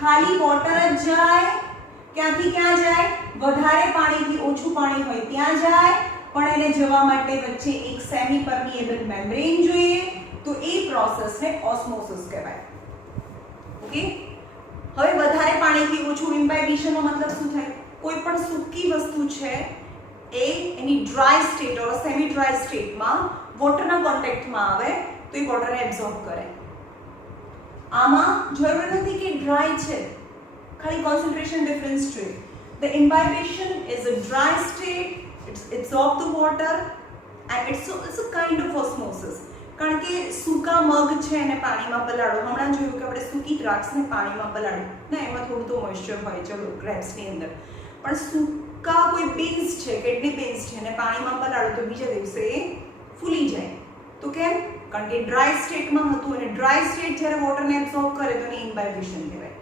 ખાલી વોટર જ જાય, ક્યાંથી ક્યાં જાય? વધારે પાણીથી ઓછું પાણી હોય ત્યાં જાય, પણ એને જવા માટે વચ્ચે એક સેમી પરમિએબલ મેમ્બ્રેન જોઈએ, તો એ પ્રોસેસને ઓસ્મોસિસ કહેવાય. ઓકે, હવે વધારે પાણીથી ઓછું ઇમ્બાઇબિશનનો મતલબ શું થાય? કોઈ પણ સૂકી વસ્તુ છે એ એની ડ્રાય સ્ટેટ ઓર સેમી ડ્રાય સ્ટેટમાં વોટરના કોન્ટેક્ટમાં આવે તો એ વોટરને એબ્ઝોર્બ કરે. આમાં જરૂર નથી કે ડ્રાય છે, ખાલી કોન્સન્ટ્રેશન ડિફરન્સ જોઈએ. The imbibition is a dry state. It's absorb the water and it's a kind of osmosis. કારણ કે સૂકા મગ છે એને પાણીમાં પલાળો. હમણાં જોયું કે આપણે સૂકી દ્રાક્ષને પાણીમાં પલાળી ના, એમાં થોડું તો મોઇશ્ચર હોય, ચલો ગ્રેપ્સની અંદર, પણ કા કોઈ બીન્સ છે, કિડની બીન્સ છે ને પાણીમાં પલાળો તો બીજા દિવસે એ ફૂલી જાય. તો કેમ? કારણ કે ડ્રાય સ્ટેટમાં હતું અને ડ્રાય સ્ટેટ જ્યારે વોટરને એબ્સોર્બ કરે તો એને ઇમ્બાઇબેશન કહેવાય.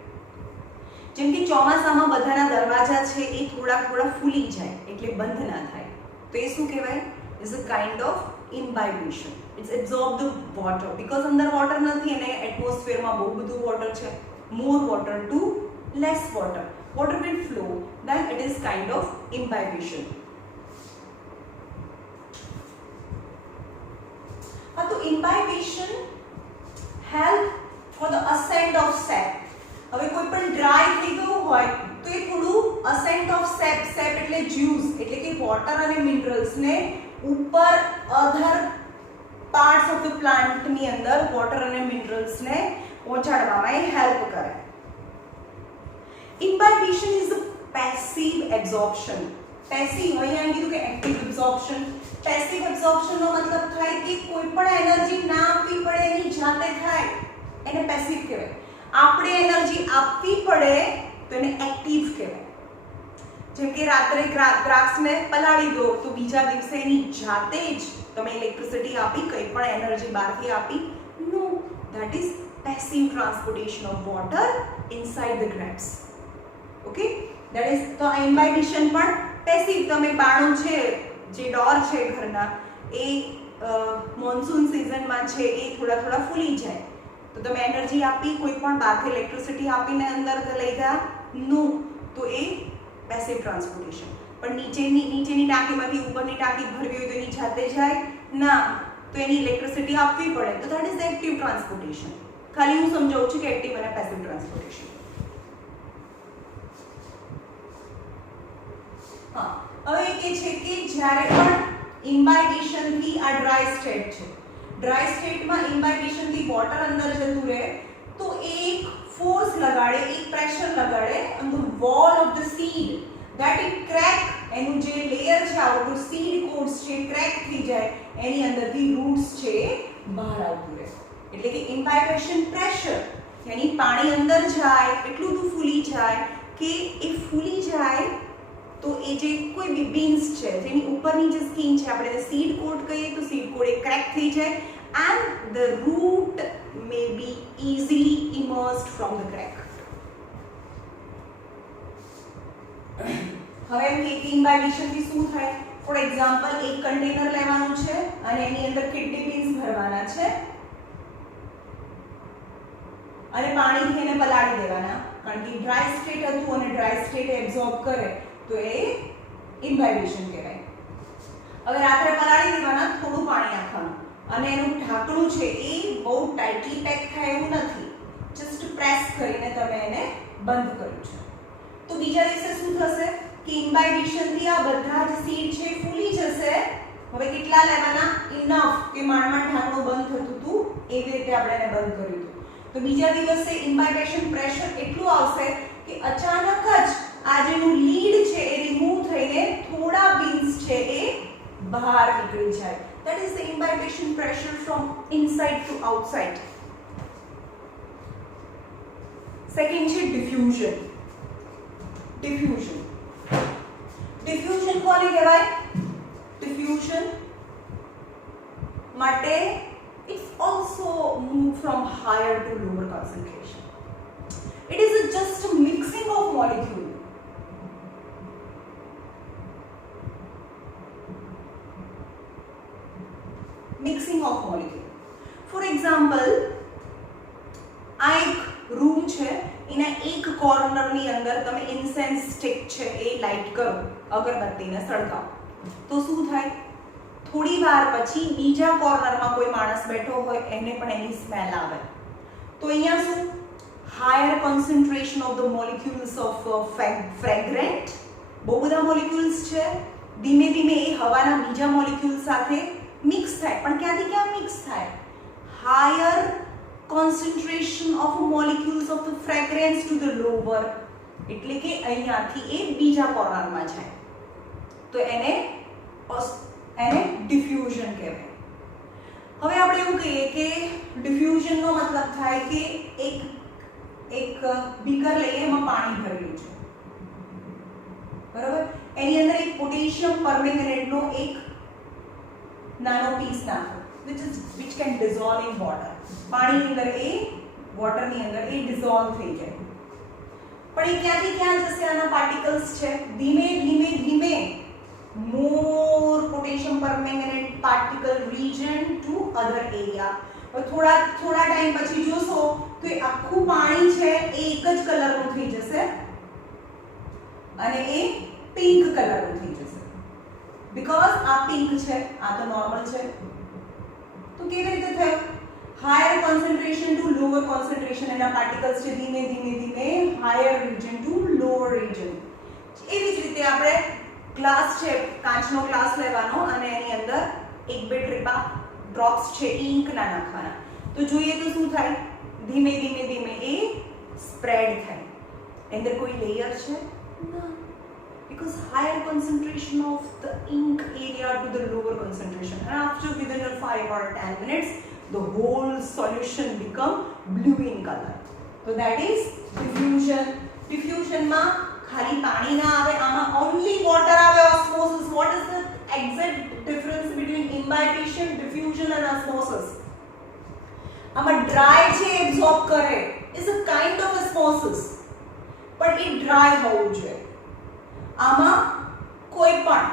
જેમ કે ચોમાસામાં બધાના દરવાજા છે એ થોડા ફૂલી જાય એટલે બંધ ના થાય, તો એ શું કહેવાય? Is a kind of imbibition. It's absorb the water because અંદર વોટર નથી અને એટમોસ્ફિયરમાં બહુ બધું વોટર છે. More water to less water, water will flow, then it is kind of imbibition. તો imbibition help for the ascent of sap. હવે કોઈ પણ ડ્રાય થઈ ગયું હોય તો એ થોડું ascent of sap, sap એટલે જ્યુસ, એટલે કે વોટર અને મિનરલ્સ ને ઉપર અધર પાર્ટ્સ ઓફ ધ પ્લાન્ટ ની અંદર વોટર અને મિનરલ્સ ને પહોંચાડવામાં એ હેલ્પ કરે. Imbibition is a passive absorption. Passive અહીંયા કીધું કે active absorption. Passive absorption નો મતલબ થાય કે કોઈ પણ એનર્જી ના આપવી પડે એની જાતે થાય, એને પેસિવ કહેવાય. આપણે એનર્જી આપવી પડે તો એને એક્ટિવ કહેવાય. જેમ કે રાત્રે દ્રાક્ષને પલાળી દો તો બીજા દિવસે એની જાતે જ તમે ઇલેક્ટ્રિસિટી આપી, કંઈ પણ એનર્જી બહારથી આપી? No, that is passive transportation of water inside the grapes. Okay, that is તો આ ઇમ્બાઇબેશન પણ પેસિવ. તમે બાણું છે જે ડોર છે ઘરના એ મોન્સૂન સિઝનમાં છે એ થોડા ફૂલી જાય તો તમે એનર્જી આપી, કોઈ પણ બહારથી ઇલેક્ટ્રિસિટી આપીને અંદર લઈ ગયા? નો, તો એ પેસિવ ટ્રાન્સપોર્ટેશન. પણ નીચેની ટાંકીમાંથી ઉપરની ટાંકી ભરવી હોય તો એની જાતે જાય ના, તો એની ઇલેક્ટ્રિસિટી આપવી પડે, તો ધેટ ઇઝ એક્ટિવ ટ્રાન્સપોર્ટેશન. ખાલી હું સમજાવું છું કે એક્ટિવ અને પેસિવ ટ્રાન્સપોર્ટેશન. હા, હવે કે છે કે જ્યારે પણ ઇમ્બાઇબેશન થી આ ડ્રાય સ્ટેટ છે, ડ્રાય સ્ટેટમાં ઇમ્બાઇબેશન થી વોટર અંદર જતું રહે તો એક ફોર્સ લગાડે, એક પ્રેશર લગાડે on the wall of the seed that it crack. એનું જે લેયર છે આઉટર સીડ કોટ્સ છે ક્રેક થઈ જાય, એની અંદરથી રૂટ્સ છે બહાર આવતું રહે. એટલે કે ઇમ્બાઇબેશન પ્રેશર યાની પાણી અંદર જાય એટલું બધું ફૂલી જાય કે એ ફૂલી જાય તો એ જે કોઈ બી બીન્સ છે જેની ઉપરની જે સ્કિન છે આપણે એને સીડ કોટ કહીએ તો સીડ કોટ એ ક્રેક થઈ જાય and the root may be easily immersed from the crack. હવે એમ કે ઇમ્બાઇબેશન થી શું થાય? ફોર એક્ઝામ્પલ એક કન્ટેનર લેવાનું છે અને એની અંદર કિડની બીન્સ ભરવાના છે અને પાણીથી એને પલાળી દેવાના, કારણ કે ડ્રાય સ્ટેટ હતું અને ડ્રાય સ્ટેટ એબ્સોર્બ કરે તો એ ઇમ્બાઇબેશન કહેવાય. હવે રાત્રે પલાળી દેવાના, થોડું પાણી નાખવાનું અને એનું ઢાંકણું છે એ બહુ ટાઇટલી પેક થાય એવું નથી, જસ્ટ પ્રેસ કરીને તમે એને બંધ કર્યું છે. તો બીજા દિવસે શું થશે કે ઇમ્બાઇબેશન થી આ બધા જ સીડ છે ફૂલી જશે. હવે કેટલા લેવાના? ઇનફ કે માંડ ઢાંકણું બંધ થતું હતું એવી રીતે આપણે એને બંધ કર્યું હતું. તો બીજા દિવસે ઇમ્બાઇબેશન પ્રેશર એટલું આવશે કે અચાનક જ આ જેનું લીડ છે એ રિમૂવ થઈને થોડા બીન્સ છે એ બહાર નીકળી જાય. That is the imbibition pressure from inside to outside. Second છે diffusion. Diffusion કોને કહેવાય? Diffusion માટે it's also move from higher to lower concentration. It is just a mixing of molecule. Mixing of molecule. For example, આ એક room છે, એના એક કોર્નરની અંદર તમે ઇન્સેન્સ સ્ટિક છે એ લાઇટ કરો, અગરબત્તીને સળગાવો તો શું થાય? થોડી વાર પછી બીજા કોર્નરમાં કોઈ માણસ બેઠો હોય એને પણ એની સ્મેલ આવે. તો અહીંયા શું? Higher concentration of the molecules of fragrant. બહુ બધા મોલિક્યુલ્સ છે, ધીમે ધીમે એ હવાના બીજા મોલિક્યુલ સાથે મિક્સ થાય. પણ ક્યાંથી ક્યાં મિક્સ થાય? Higher concentration of molecules of the fragrance to the lower, એટલે કે અહીંયાથી એ બીજા કોર્નરમાં જાય તો એને ડિફ્યુઝન કહેવાય. હવે આપણે એવું કહીએ કે ડિફ્યુઝનનો મતલબ થાય કે એક બીકર લઈએ એમાં પાણી ભરેલું છે, બરાબર? એની અંદર એક પોટેશિયમ પરમેંગનેટનો એક નાનો પીસ નાખો which can dissolve in water. પાણીની અંદર એ વોટરની અંદર એ ડિઝોલ્વ થઈ જાય. પણ એ ક્યાંથી ક્યાં જશે? આના પાર્ટિકલ્સ છે, ધીમે ધીમે ધીમે more potassium permanganate particle region to other area. થોડા ટાઈમ પછી જોશો તો એ આખું પાણી છે એ એક જ કલરનું થઈ જશે અને એ પિંક કલરનું થઈ જશે. બીકોઝ આ પિંક છે, આ તો નોર્મલ છે. તો કેવી રીતે થયું? Higher concentration to lower concentration એના પાર્ટિકલ્સ છે ધીમે ધીમે ધીમે higher region to lower region. એવી જ રીતે આપણે ગ્લાસ છે, કાચનો ગ્લાસ લેવાનો અને એની અંદર એક બે ડ્રોપ્સ છે ઇંકના નાખવાના. તો જોઈએ તો શું થાય? ધીમે ધીમે ધીમે એ સ્પ્રેડ થાય. અંદર કોઈ લેયર છે ના, because higher concentration of the ink area to the lower concentration, and after within 5 or 10 minutes the whole solution become blue in color. So that is diffusion. Diffusion ma khali pani na aave, ama only water aave. Osmosis, what is the exact difference between imbibition, diffusion and osmosis? ama dry che absorb kare is a kind of osmosis, but it dry hovu joye. આમાં કોઈ પણ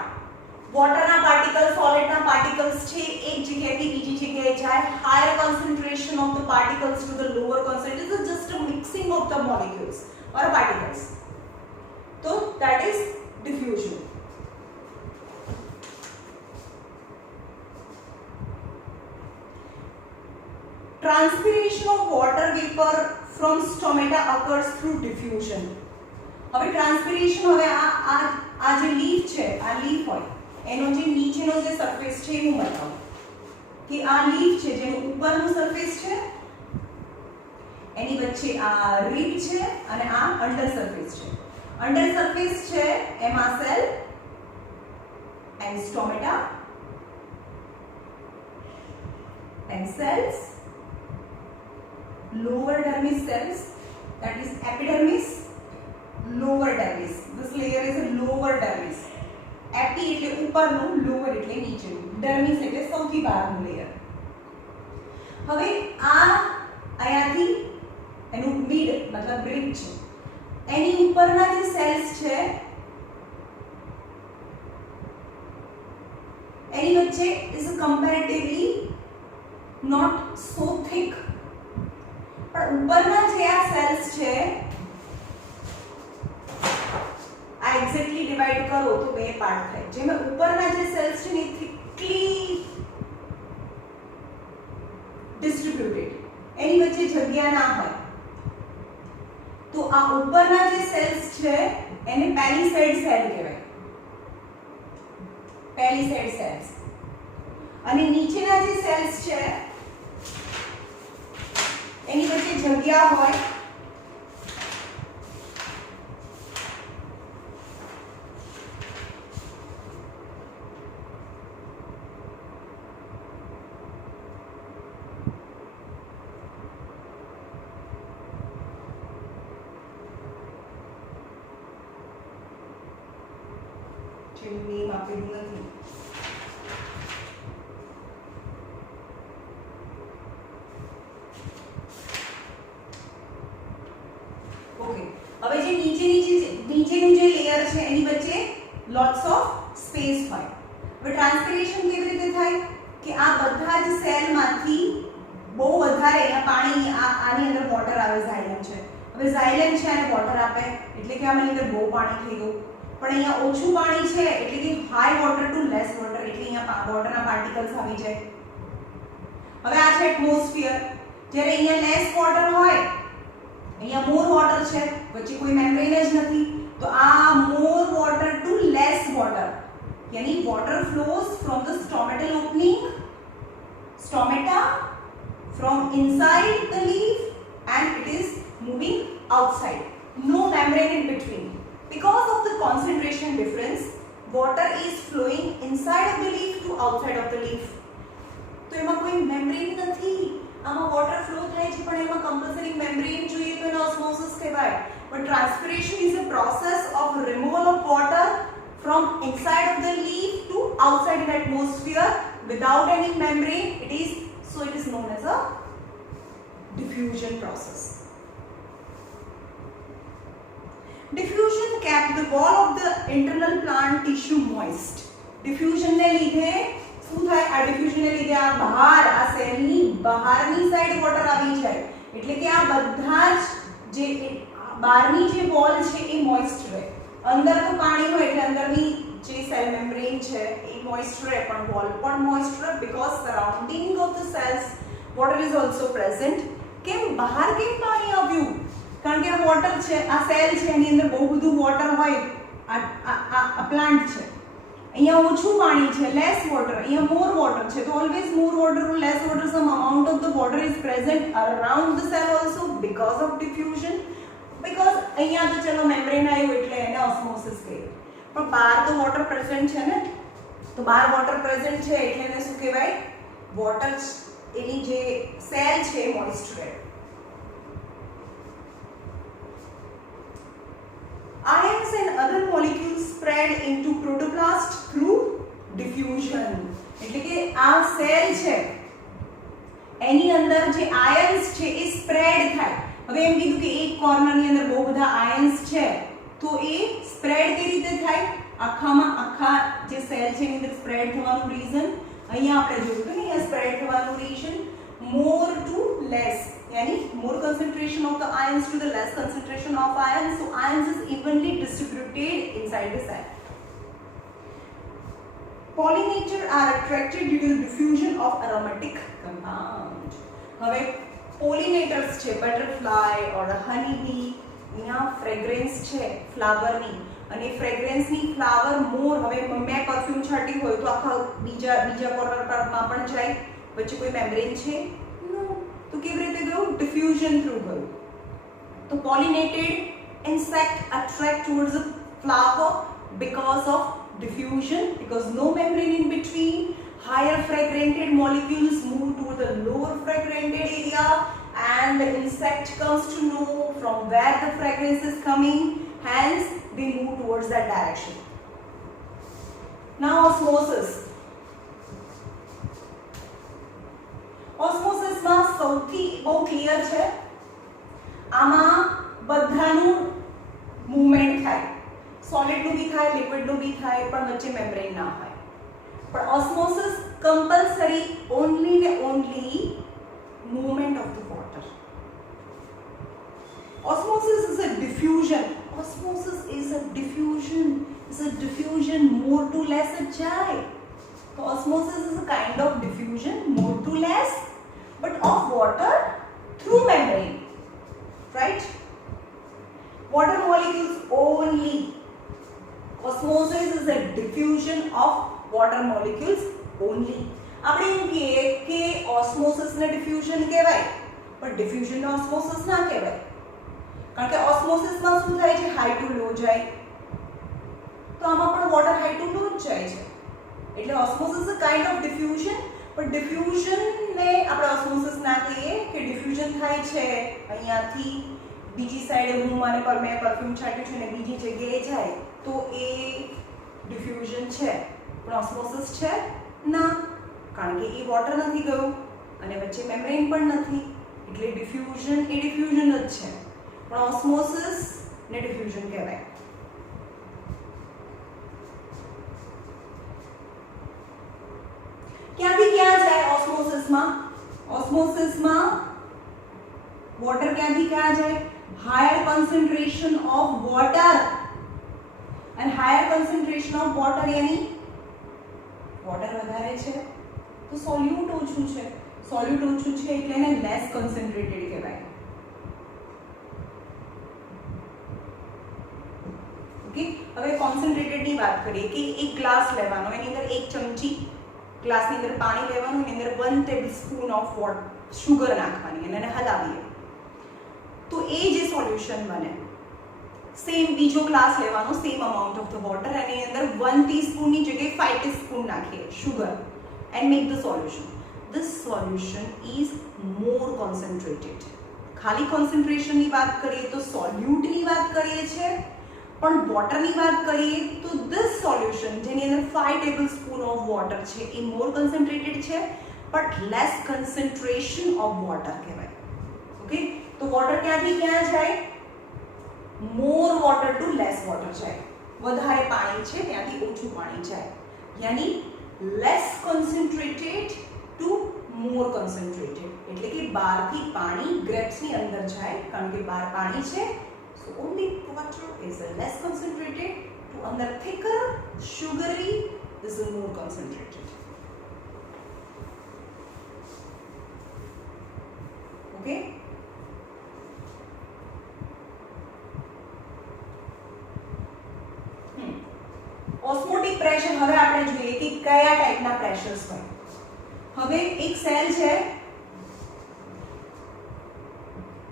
વોટરના particle, સોલિડના particles છે એક જગ્યાએથી બીજી જગ્યાએ જાય. Higher concentration of the particles to the lower concentration is just a mixing of the molecules or particles. તો that is diffusion. Transpiration of water vapor from stomata occurs through diffusion. હવે ટ્રાન્સપિરેશન, હવે આ જે લીફ છે, આ leaf હોય એનો જે નીચેનો જે સરફેસ છે એ હું બતાવું કે આ લીફ છે જેનું ઉપરનું સરફેસ છે એની વચ્ચે આ રીબ છે અને આ અંડર સરફેસ છે. અંડર સરફેસ છે એમાં cell and સ્ટોમેટા and cells, lower dermis cells, that is epidermis, lower dermis. This layer is a lower dermis. Epi એટલે ઉપરનું, lower એટલે નીચેનું, dermis એટલે સૌથી બહારનું લેયર. હવે આ અહીંયાથી એનું મિડ મતલબ રિબ છે, એની ઉપરના જે સેલ્સ છે એની વચ્ચે is comparatively not so thick. પણ ઉપરના જે આ સેલ્સ છે આ એક્ઝેક્ટલી ડિવાઇડ કરો તો બે પાર્ટ થાય. જેમાં ઉપરના જે સેલ્સ છે ને થિકલી ડિસ્ટ્રીબ્યુટેડ, એની વચ્ચે જગ્યા ના હોય. તો આ ઉપરના જે સેલ્સ છે એને પેલિસેડ સેલ કહેવાય, પેલિસેડ સેલ્સ. અને નીચેના જે સેલ્સ છે એની વચ્ચે જગ્યા હોય જેનું નેમ આપેલું નથી. ઓકે, હવે જે નીચેનું જે લેયર છે એની વચ્ચે લોટ્સ ઓફ સ્પેસ હોય. હવે ટ્રાન્સપિરેશન કેવી રીતે થાય કે આ બધા જ સેલમાંથી બહુ વધારે અહીંયા પાણી, આની અંદર વોટર આવે, ઝાયલમ છે. હવે ઝાયલમ છે અને વોટર આપે એટલે કે આની અંદર બહુ પાણી થઈ ગયું. પણ અહીંયા ઓછું પાણી છે એટલે કે high water to less water, એટલે અહીંયા વોટરના પાર્ટિકલ્સ આવી જાય. હવે આ છે એટમોસ્ફિયર. જ્યારે અહીંયા લેસ વોટર હોય, અહીંયા મોર વોટર છે, વચ્ચે કોઈ મેમ્બ્રેન જ નથી, તો આ મોર વોટર ટુ લેસ વોટર, यानी water flows from the stomatal opening, stomata, from inside the leaf and it is moving outside. No membrane in between. Because of the concentration difference, water is flowing inside of the leaf to outside of the leaf. तो એમાં કોઈ membrane નથી, આમાં water flow થાય છે પણ એમાં compulsory membrane જોઈએ તો એને ઓસ્મોસિસ કહેવાય. But transpiration is a process of removal of water from inside of the leaf to outside in the atmosphere without any membrane. It is known as a diffusion process. Diffusion kept the wall of the internal plant tissue moist. Diffusion ને લીધે શું થાય? આ diffusion ને લીધે આ બહાર આ સેલની બહારની સાઈડ વોટર આવી જાય, એટલે કે આ બધા જ જે બહારની જે વોલ છે એ મોઇસ્ટ રહે. અંદર તો પાણી હોય એટલે અંદરની જે સેલ મેમ્બ્રેન છે એ મોઇસ્ટ રહે, પણ વોલ પણ મોઇસ્ટ રહે because surrounding of the cells water is also present. કેમ બહાર કેમ પાણી આવ્યું? કારણ કે આ વોટર છે, આ સેલ છે, એની અંદર બહુ બધું વોટર હોય. આ પ્લાન્ટ છે, અહીંયા ઓછું પાણી છે, લેસ વોટર, અહીંયા મોર વોટર છે, તો always more water or less water, some amount of the water is present around the cell also because of diffusion. because અહીંયા તો ચલો મેમ્બ્રેન આવ્યું એટલે એને ઓસ્મોસિસ કહીએ, પણ બહાર તો વોટર પ્રેઝન્ટ છે ને, તો બહાર વોટર પ્રેઝન્ટ છે એટલે એને શું કહેવાય? વોટર, એની જે સેલ છે મોઇસ્ટ રહે. Ions and other molecules spread into protoplast through diffusion. એટલે કે આ સેલ છે એની અંદર જે આયન્સ છે એ સ્પ્રેડ થાય. હવે એમ કીધું કે એક કોર્નરની અંદર બહુ બધા આયન્સ છે, તો એ સ્પ્રેડ કેવી રીતે થાય? આખા જે સેલ છે એની અંદર સ્પ્રેડ થવાનું રીઝન અહીંયા આપણે જોયું હતું ને, અહીંયા સ્પ્રેડ થવાનું રીઝન more to less, यानी more concentration of the ions to the less concentration of ions, so ions is evenly distributed inside the cell. Pollinators are attracted due to the diffusion of aromatic compound. હવે pollinators છે, butterfly or honey bee, અહીંયા fragrance છે ફ્લાવરની, અને ફ્રેગ્રન્સની flower મોર, હવે મેં perfume છાંટ્યું હોય તો આખા બીજા કોર્નર પરમાં પણ જાય, વચ્ચે કોઈ મેમ્બ્રેન છે? તો કેવી રીતે ગયું? ડિફ્યુઝન થ્રુ ગયું. તો પોલિનેટેડ insect attract towards the flower because of diffusion, because no membrane in between. Higher fragmented molecules move to the lower fragmented area and the insect comes to know from where the fragrance is coming, hence they move towards that direction. Now osmosis. ઓસ્મોસિસમાં સૌથી બહુ clear છે, આમાં બધાનું movement થાય, સોલિડનું બી થાય, લિક્વિડનું બી થાય, પણ વચ્ચે મેમ્બ્રેન ના હોય. પણ ઓસ્મોસિસ કમ્પલસરી ઓનલી ને only movement of the water. Osmosis is a diffusion. Osmosis is a diffusion more to less જ જાય. So osmosis is a kind of diffusion, more to less, but of water through membrane, right? Water molecules only. Osmosis is a diffusion of water molecules only. આપણે એમ કહીએ કે osmosis ને diffusion કહેવાય, પણ diffusion ને ઓસ્મોસિસ ના કહેવાય, કારણ કે ઓસ્મોસિસમાં શું થાય છે? હાઈ ટુ લો જાય, તો આમાં પણ વોટર હાઈ ટુ લો જ જાય છે. એટલે osmosis a kind of diffusion, પણ ડિફ્યુઝન ને આપણે ઓસ્મોસિસ ના કહીએ કે ડિફ્યુઝન થાય છે અહીંયાથી બીજી સાઈડે, હું મને પર મેં પરફ્યુમ છાંટ્યું છે ને બીજી જગ્યાએ જાય, તો એ ડિફ્યુઝન છે. પણ ઓસ્મોસિસ છે ના, કારણ કે એ વોટર નથી ગયું અને વચ્ચે મેમ્બ્રેન પણ નથી, એટલે ડિફ્યુઝન એ ડિફ્યુઝન જ છે, પણ ઓસ્મોસિસ ને ડિફ્યુઝન કહેવાય. ક્યાંથી ક્યાં જાય ઓસ્મોસિસમાં? ઓસ્મોસિસમાં વોટર ક્યાંથી ક્યાં જાય? હાયર કોન્સન્ટ્રેશન ઓફ વોટર, અને હાયર કોન્સન્ટ્રેશન ઓફ વોટર યાની વોટર વધારે છે તો સોલ્યુટ ઓછું છે, સોલ્યુટ ઓછું છે એટલે એને લેસ કોન્સન્ટ્રેટેડ કહેવાય. ઓકે, હવે કોન્સન્ટ્રેટેડની વાત કરીએ કે એક ગ્લાસ લેવાનો, એની અંદર એક ચમચી ગ્લાસની અંદર પાણી લેવાનું, એની અંદર 1 ટેબલસ્પૂન ઓફ શુગર નાખવાની અને એને હલાવીએ, તો એ જે સોલ્યુશન બને, સેમ બીજો ગ્લાસ લેવાનો, same amount of the water, અને એની અંદર 1 ટીસ્પૂનની જગ્યાએ 5 ટીસ્પૂન નાખીએ sugar and make the solution. This solution is more concentrated. ખાલી કોન્સન્ટ્રેશનની વાત કરીએ તો સોલ્યુટની વાત કરીએ છીએ, પણ વોટરની વાત કરીએ તો ધીસ સોલ્યુશન જેની અંદર 5 ટેબલસ્પૂન ઓફ વોટર છે એ મોર કન્સન્ટ્રેટેડ છે but less concentration of water કહેવાય. ઓકે, તો વોટર ક્યાંથી ક્યાં જાય? More water to less water જાય. વધારે પાણી છે ત્યાંથી ઓછું પાણી જાય. યાની less concentrated to more concentrated. એટલે કે બહારથી પાણી ગ્રેપ્સની અંદર જાય કારણ કે બહાર પાણી છે. So only water is less concentrated to under thicker, sugary is more concentrated. Okay. Osmotic pressure હવે આપણે જોઈએ કે કયા ટાઈપના પ્રેશર્સ હોય. હવે એક સેલ છે,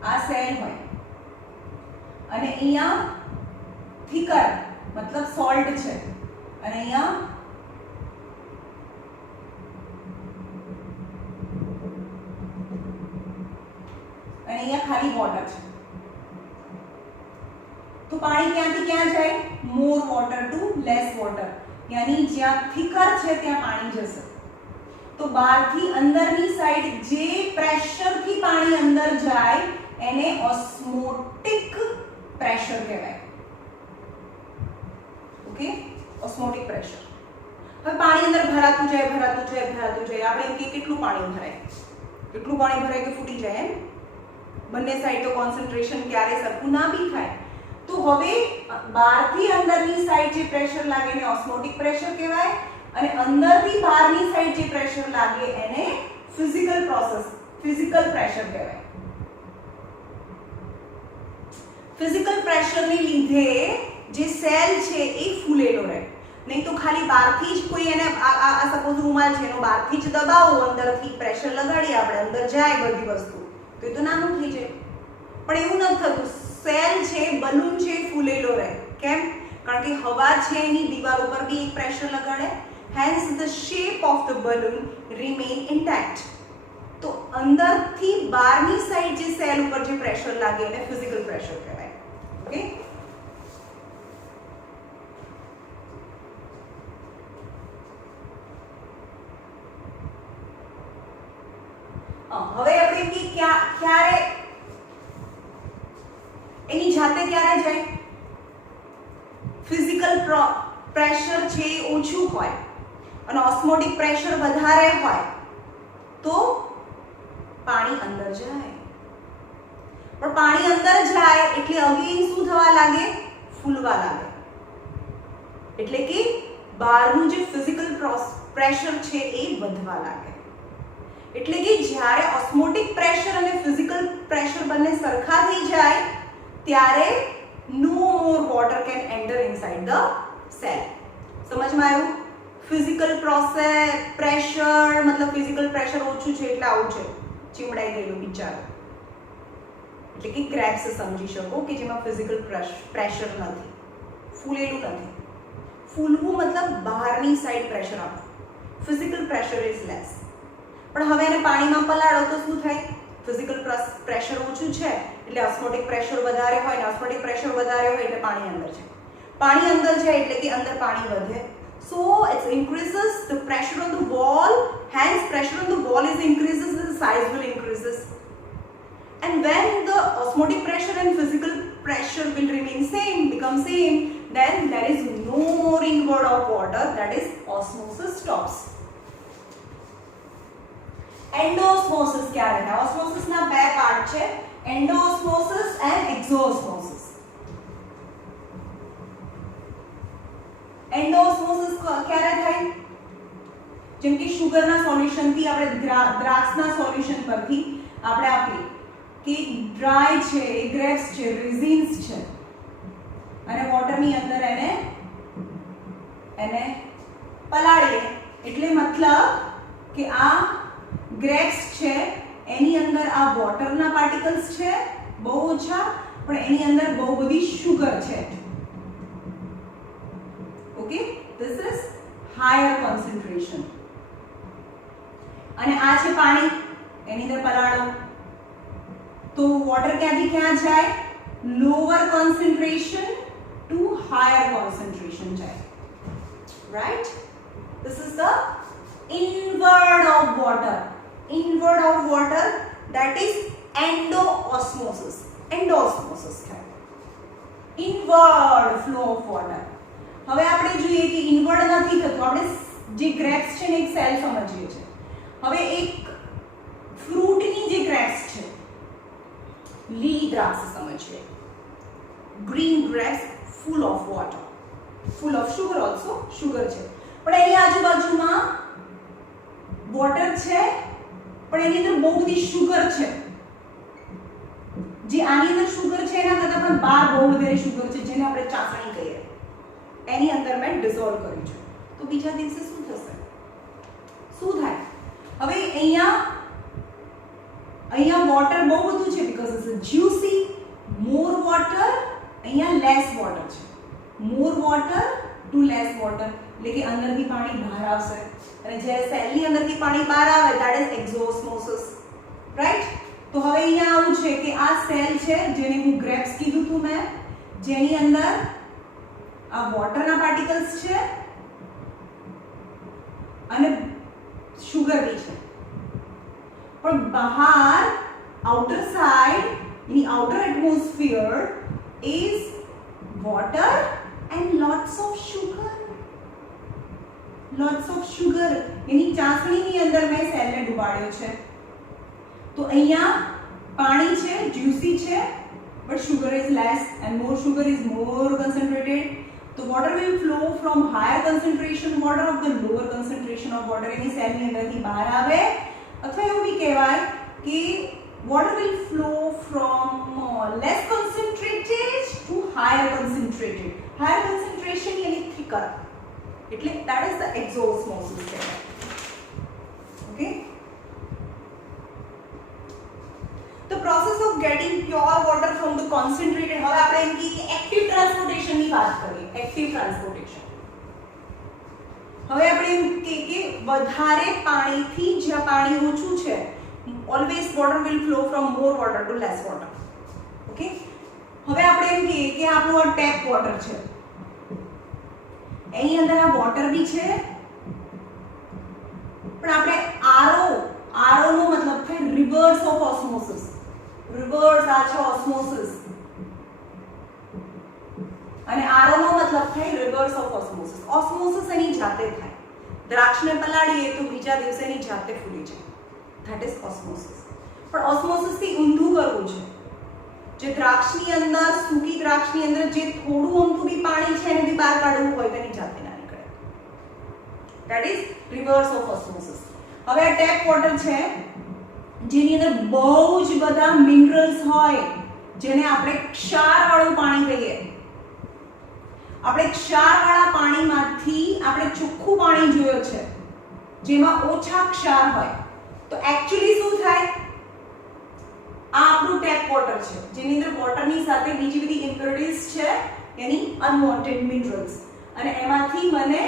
આ સેલ હોય અને અહીંયા થીકર મતલબ સોલ્ટ છે અને અહીંયા ખાલી વોટર છે. તો પાણી ક્યાંથી ક્યાં જાય? More water to less water. યાની જ્યાં થીકર છે ત્યાં પાણી જશે. તો બહારથી અંદરની સાઈડ જે પ્રેશરથી પાણી અંદર જાય એને ઓસ્મોટિક પ્રેશર કહેવાય. Okay, osmotic pressure. હવે પાણી અંદર ભરાતું જાય. આપણે એમ કે કેટલું પાણી ભરાય? એટલું પાણી ભરાય કે ફૂટી જાય એમ. બંને સાઈડ તો કોન્સન્ટ્રેશન ક્યારે સરખું ના બી થાય. તો હવે બહારથી અંદરની સાઈડ જે પ્રેશર લાગે એને ઓસ્મોટિક પ્રેશર કહેવાય અને અંદરથી બહારની સાઈડ જે પ્રેશર લાગે એને ફિઝિકલ પ્રેશર કહેવાય. ફિઝિકલ પ્રેશરની લીધે જે સેલ છે એ ફૂલેલો રહે. નહીં તો ખાલી બહારથી જ કોઈ એને આ સપોઝ રૂમાલ છે એનો બહારથી જ દબાવો, અંદરથી પ્રેશર લગાડીએ આપણે, અંદર જાય બધી વસ્તુ તો એ તો નાનું થઈ જાય. પણ એવું નથી થતું. સેલ છે, બલૂન છે, ફૂલેલો રહે. કેમ? કારણ કે હવા છે એની દીવાલ ઉપર બી એક પ્રેશર લગાડે. Hence the shape of the balloon remain intact. તો અંદરથી બહારની સાઈડ જે સેલ ઉપર જે પ્રેશર લાગે એને ફિઝિકલ પ્રેશર કહેવાય. ઓકે, હવે આપણે કે ક્યારે એની જાતે ક્યારે જાય? ફિઝિકલ પ્રેશર છે ઓછું હોય અને ઓસ્મોટિક પ્રેશર વધારે હોય તો પાણી અંદર જાય. પણ પાણી અંદર જાય એટલે અગેન શું થવા લાગે? ફૂલવા લાગે. એટલે કે બહારનું જે ફિઝિકલ પ્રેશર છે એ વધવા લાગે. એટલે કે જ્યારે ઓસ્મોટિક પ્રેશર અને ફિઝિકલ પ્રેશર બંને સરખા થઈ જાય ત્યારે no more water can enter inside the cell. સમજમાં આવ્યું? ફિઝિકલ પ્રેશર મતલબ ફિઝિકલ પ્રેશર ઓછું છે એટલે આવું છે, ચીમડાઈ ગયેલું બિચારું. એટલે કે ગ્રેપ્સ સમજી શકો કે જેમાં ફિઝિકલ પ્રેશર નથી, ફૂલેલું નથી. ફૂલવું મતલબ બહારની સાઈડ પ્રેશર આપવું. Physical pressure is less. પણ હવે એને પાણીમાં પલાળો તો શું થાય? ફિઝિકલ પ્રેશર ઓછું છે એટલે ઓસ્મોટિક પ્રેશર વધારે હોય ને ઓસ્મોટિક પ્રેશર વધારે હોય એટલે પાણી અંદર છે. પાણી અંદર છે એટલે કે અંદર પાણી વધે. So it increases the pressure on the wall, hence pressure on the wall is increases, the size will increases. And when the osmotic pressure and physical pressure will remain same, become same, then there is no more inward of water, that is osmosis stops. Endosmosis ક્યારે થાય? Osmosis ના બે part છે, એન્ડોસ્મોસિસ and એક્ઝોસ્મોસિસ. એન્ડોસ્મોસિસ ક્યારે થાય? જેમ કે શુગરના solution થી આપણે દ્રાક્ષના સોલ્યુશન પરથી આપણે આપીએ કે ડ્રાય છે, ગ્રેપ્સ છે, રેઝિન્સ છે અને વોટરની અંદર એને પલાળીએ એટલે મતલબ કે આ ગ્રેપ્સ છે એની અંદર આ વોટરના પાર્ટિકલ્સ છે બહુ ઓછા, પણ એની અંદર બહુ બધી શુગર છે. Okay, this is higher concentration. અને આ છે પાણી, એની અંદર પલાળો તો વોટર ક્યાંથી ક્યાં જાય? Lower concentration to higher concentration જાય, right? This is the inward of water. Inward of water, that is endoosmosis. Endoosmosis થાય, inward flow of water. હવે આપણે જોઈએ કે ઇનવર્ડ નથી થતું, આપણે જે ગ્રેપ્સ છે ને એક સેલ સમજીએ છીએ. હવે એક ફ્રૂટની જે ગ્રેપ્સ છે, લીલી દ્રાક્ષ સમજીએ. Green grapes full of water, full of sugar, also sugar છે, પણ એની આજુબાજુમાં વોટર છે, પણ એની અંદર બહુ બધી શુગર છે. જે આની અંદર શુગર છે એના કરતાં પણ બહાર બહુ વધારે શુગર છે, જેને આપણે ચાસણી કહીએ. એની અંદર મેં ડિઝોલ્વ કર્યું છે. તો બીજા દિવસે શું થશે? શું થાય? હવે અહીંયા વોટર બહુ બધું છે, because it's juicy. More water, અહીંયા લેસ વોટર છે. More water to less water, એટલે કે અંદરથી પાણી બહાર આવશે, અને જ્યારે સેલની અંદરથી પાણી બહાર આવે, ધેટ ઇઝ એક્ઝોસ્મોસિસ, રાઈટ? તો હવે અહીંયા આવું છે કે આ સેલ છે, જેને હું ગ્રેપ્સ કીધું હતું મેં, જેની અંદર આ વોટરના પાર્ટિકલ્સ છે અને શુગર બી છે, પણ બહાર outer side, in outer atmosphere is water and lots of sugar. Lots of sugar. એની ચાસણીની અંદર મેં સેલને ડુબાડ્યો છે. તો અહીંયા પાણી છે, જ્યુસી છે, but sugar is less and more sugar is more concentrated. So water will flow from higher concentration water of the lower concentration of water. એની સેલની અંદરથી બહાર આવે, અથવા એવું બી કહેવાય કે water will flow from less concentrated to higher concentrated. Higher concentration yani thicker. એટલે that is the exosmosis. Okay. The process of getting pure water from the concentrated, હવે આપણે એમ કહીએ કે active transportation ની વાત કરીએ. Active transportation. હવે આપણે એમ કહીએ કે વધારે પાણીથી જ્યાં પાણી ઓછું છે, always water will flow from more water to less water. Okay. હવે આપણે એમ કહીએ કે આપણું આ ટેપ વોટર છે, એની અંદર આ વોટર બી છે, પણ આપણે આરો નો મતલબ થાય રિવર્સ ઓફ ઓસ્મોસિસ. રિવર્સ આ છે ઓસ્મોસિસ, અને આરો નો મતલબ થાય રિવર્સ ઓફ ઓસ્મોસિસ. ઓસ્મોસિસ એની જાતે થાય, દ્રાક્ષને પલાળીએ તો બીજા દિવસે એની જાતે ફૂલી જાય, ધેટ ઇઝ ઓસ્મોસિસ. પણ ઓસ્મોસિસ થી ઊંધું કરવું છે. જે દ્રાક્ષની અંદર, સૂકી દ્રાક્ષની અંદર જે થોડું અમથું બી પાણી છે એને બી બહાર કાઢવું હોય તો એની જાતે ના નીકળે, that is reverse of osmosis. હવે આ ટેપ વોટર છે, જેની અંદર બહુ જ બધા મિનરલ્સ હોય, જેને આપણે ક્ષારવાળું પાણી કહીએ. આપણે ક્ષારવાળા પાણીમાંથી આપણે ચોખ્ખું પાણી જોયો છે, જેમાં ઓછા ક્ષાર હોય. તો એક્ચ્યુઅલી શું થાય? આ આપણું ટેપ વોટર છે, જેની અંદર વોટરની સાથે બીજી બધી ઇમ્પ્યોરિટીઝ છે, એની અનવોન્ટેડ મિનરલ્સ, અને એમાંથી મને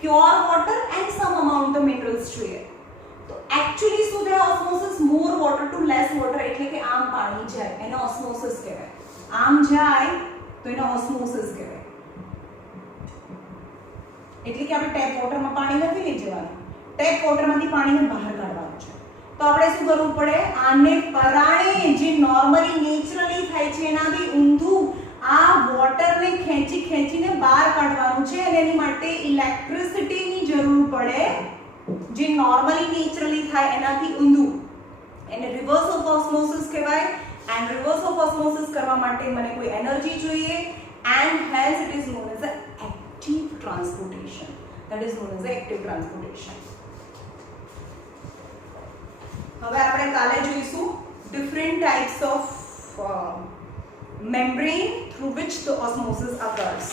pure water and sum amount of minerals જોઈએ. તો એક્ચ્યુઅલી શું થાય? Osmosis more water to less water, એટલે કે આમ પાણી જાય એને ઓસ્મોસિસ કહેવાય. આમ જાય તો એને ઓસ્મોસિસ કહેવાય. એટલે કે આપણે ટેપ વોટરમાં પાણી નથી લઈ જવાનું, ટેપ વોટરમાંથી પાણીને બહાર કાઢવાનું છે. તો આપણે શું કરવું પડે? આને પરાણે, જે નોર્મલી નેચરલી થાય છે એનાથી ઊંધું આ વોટરને ખેંચીને બહાર કાઢવાનું છે, અને એની માટે ઇલેક્ટ્રિસિટીની જરૂર પડે, જે નોર્મલી નેચરલી થાય એનાથી ઊંધું. એને રિવર્સ ઓફ ઓસ્મોસિસ કહેવાય. એન્ડ રિવર્સ ઓફ ઓસ્મોસિસ કરવા માટે મને કોઈ એનર્જી જોઈએ, and hence it is known as active transportation. That is known as active transportation. હવે આપણે કાલે જોઈશું different types of membrane through which the osmosis occurs.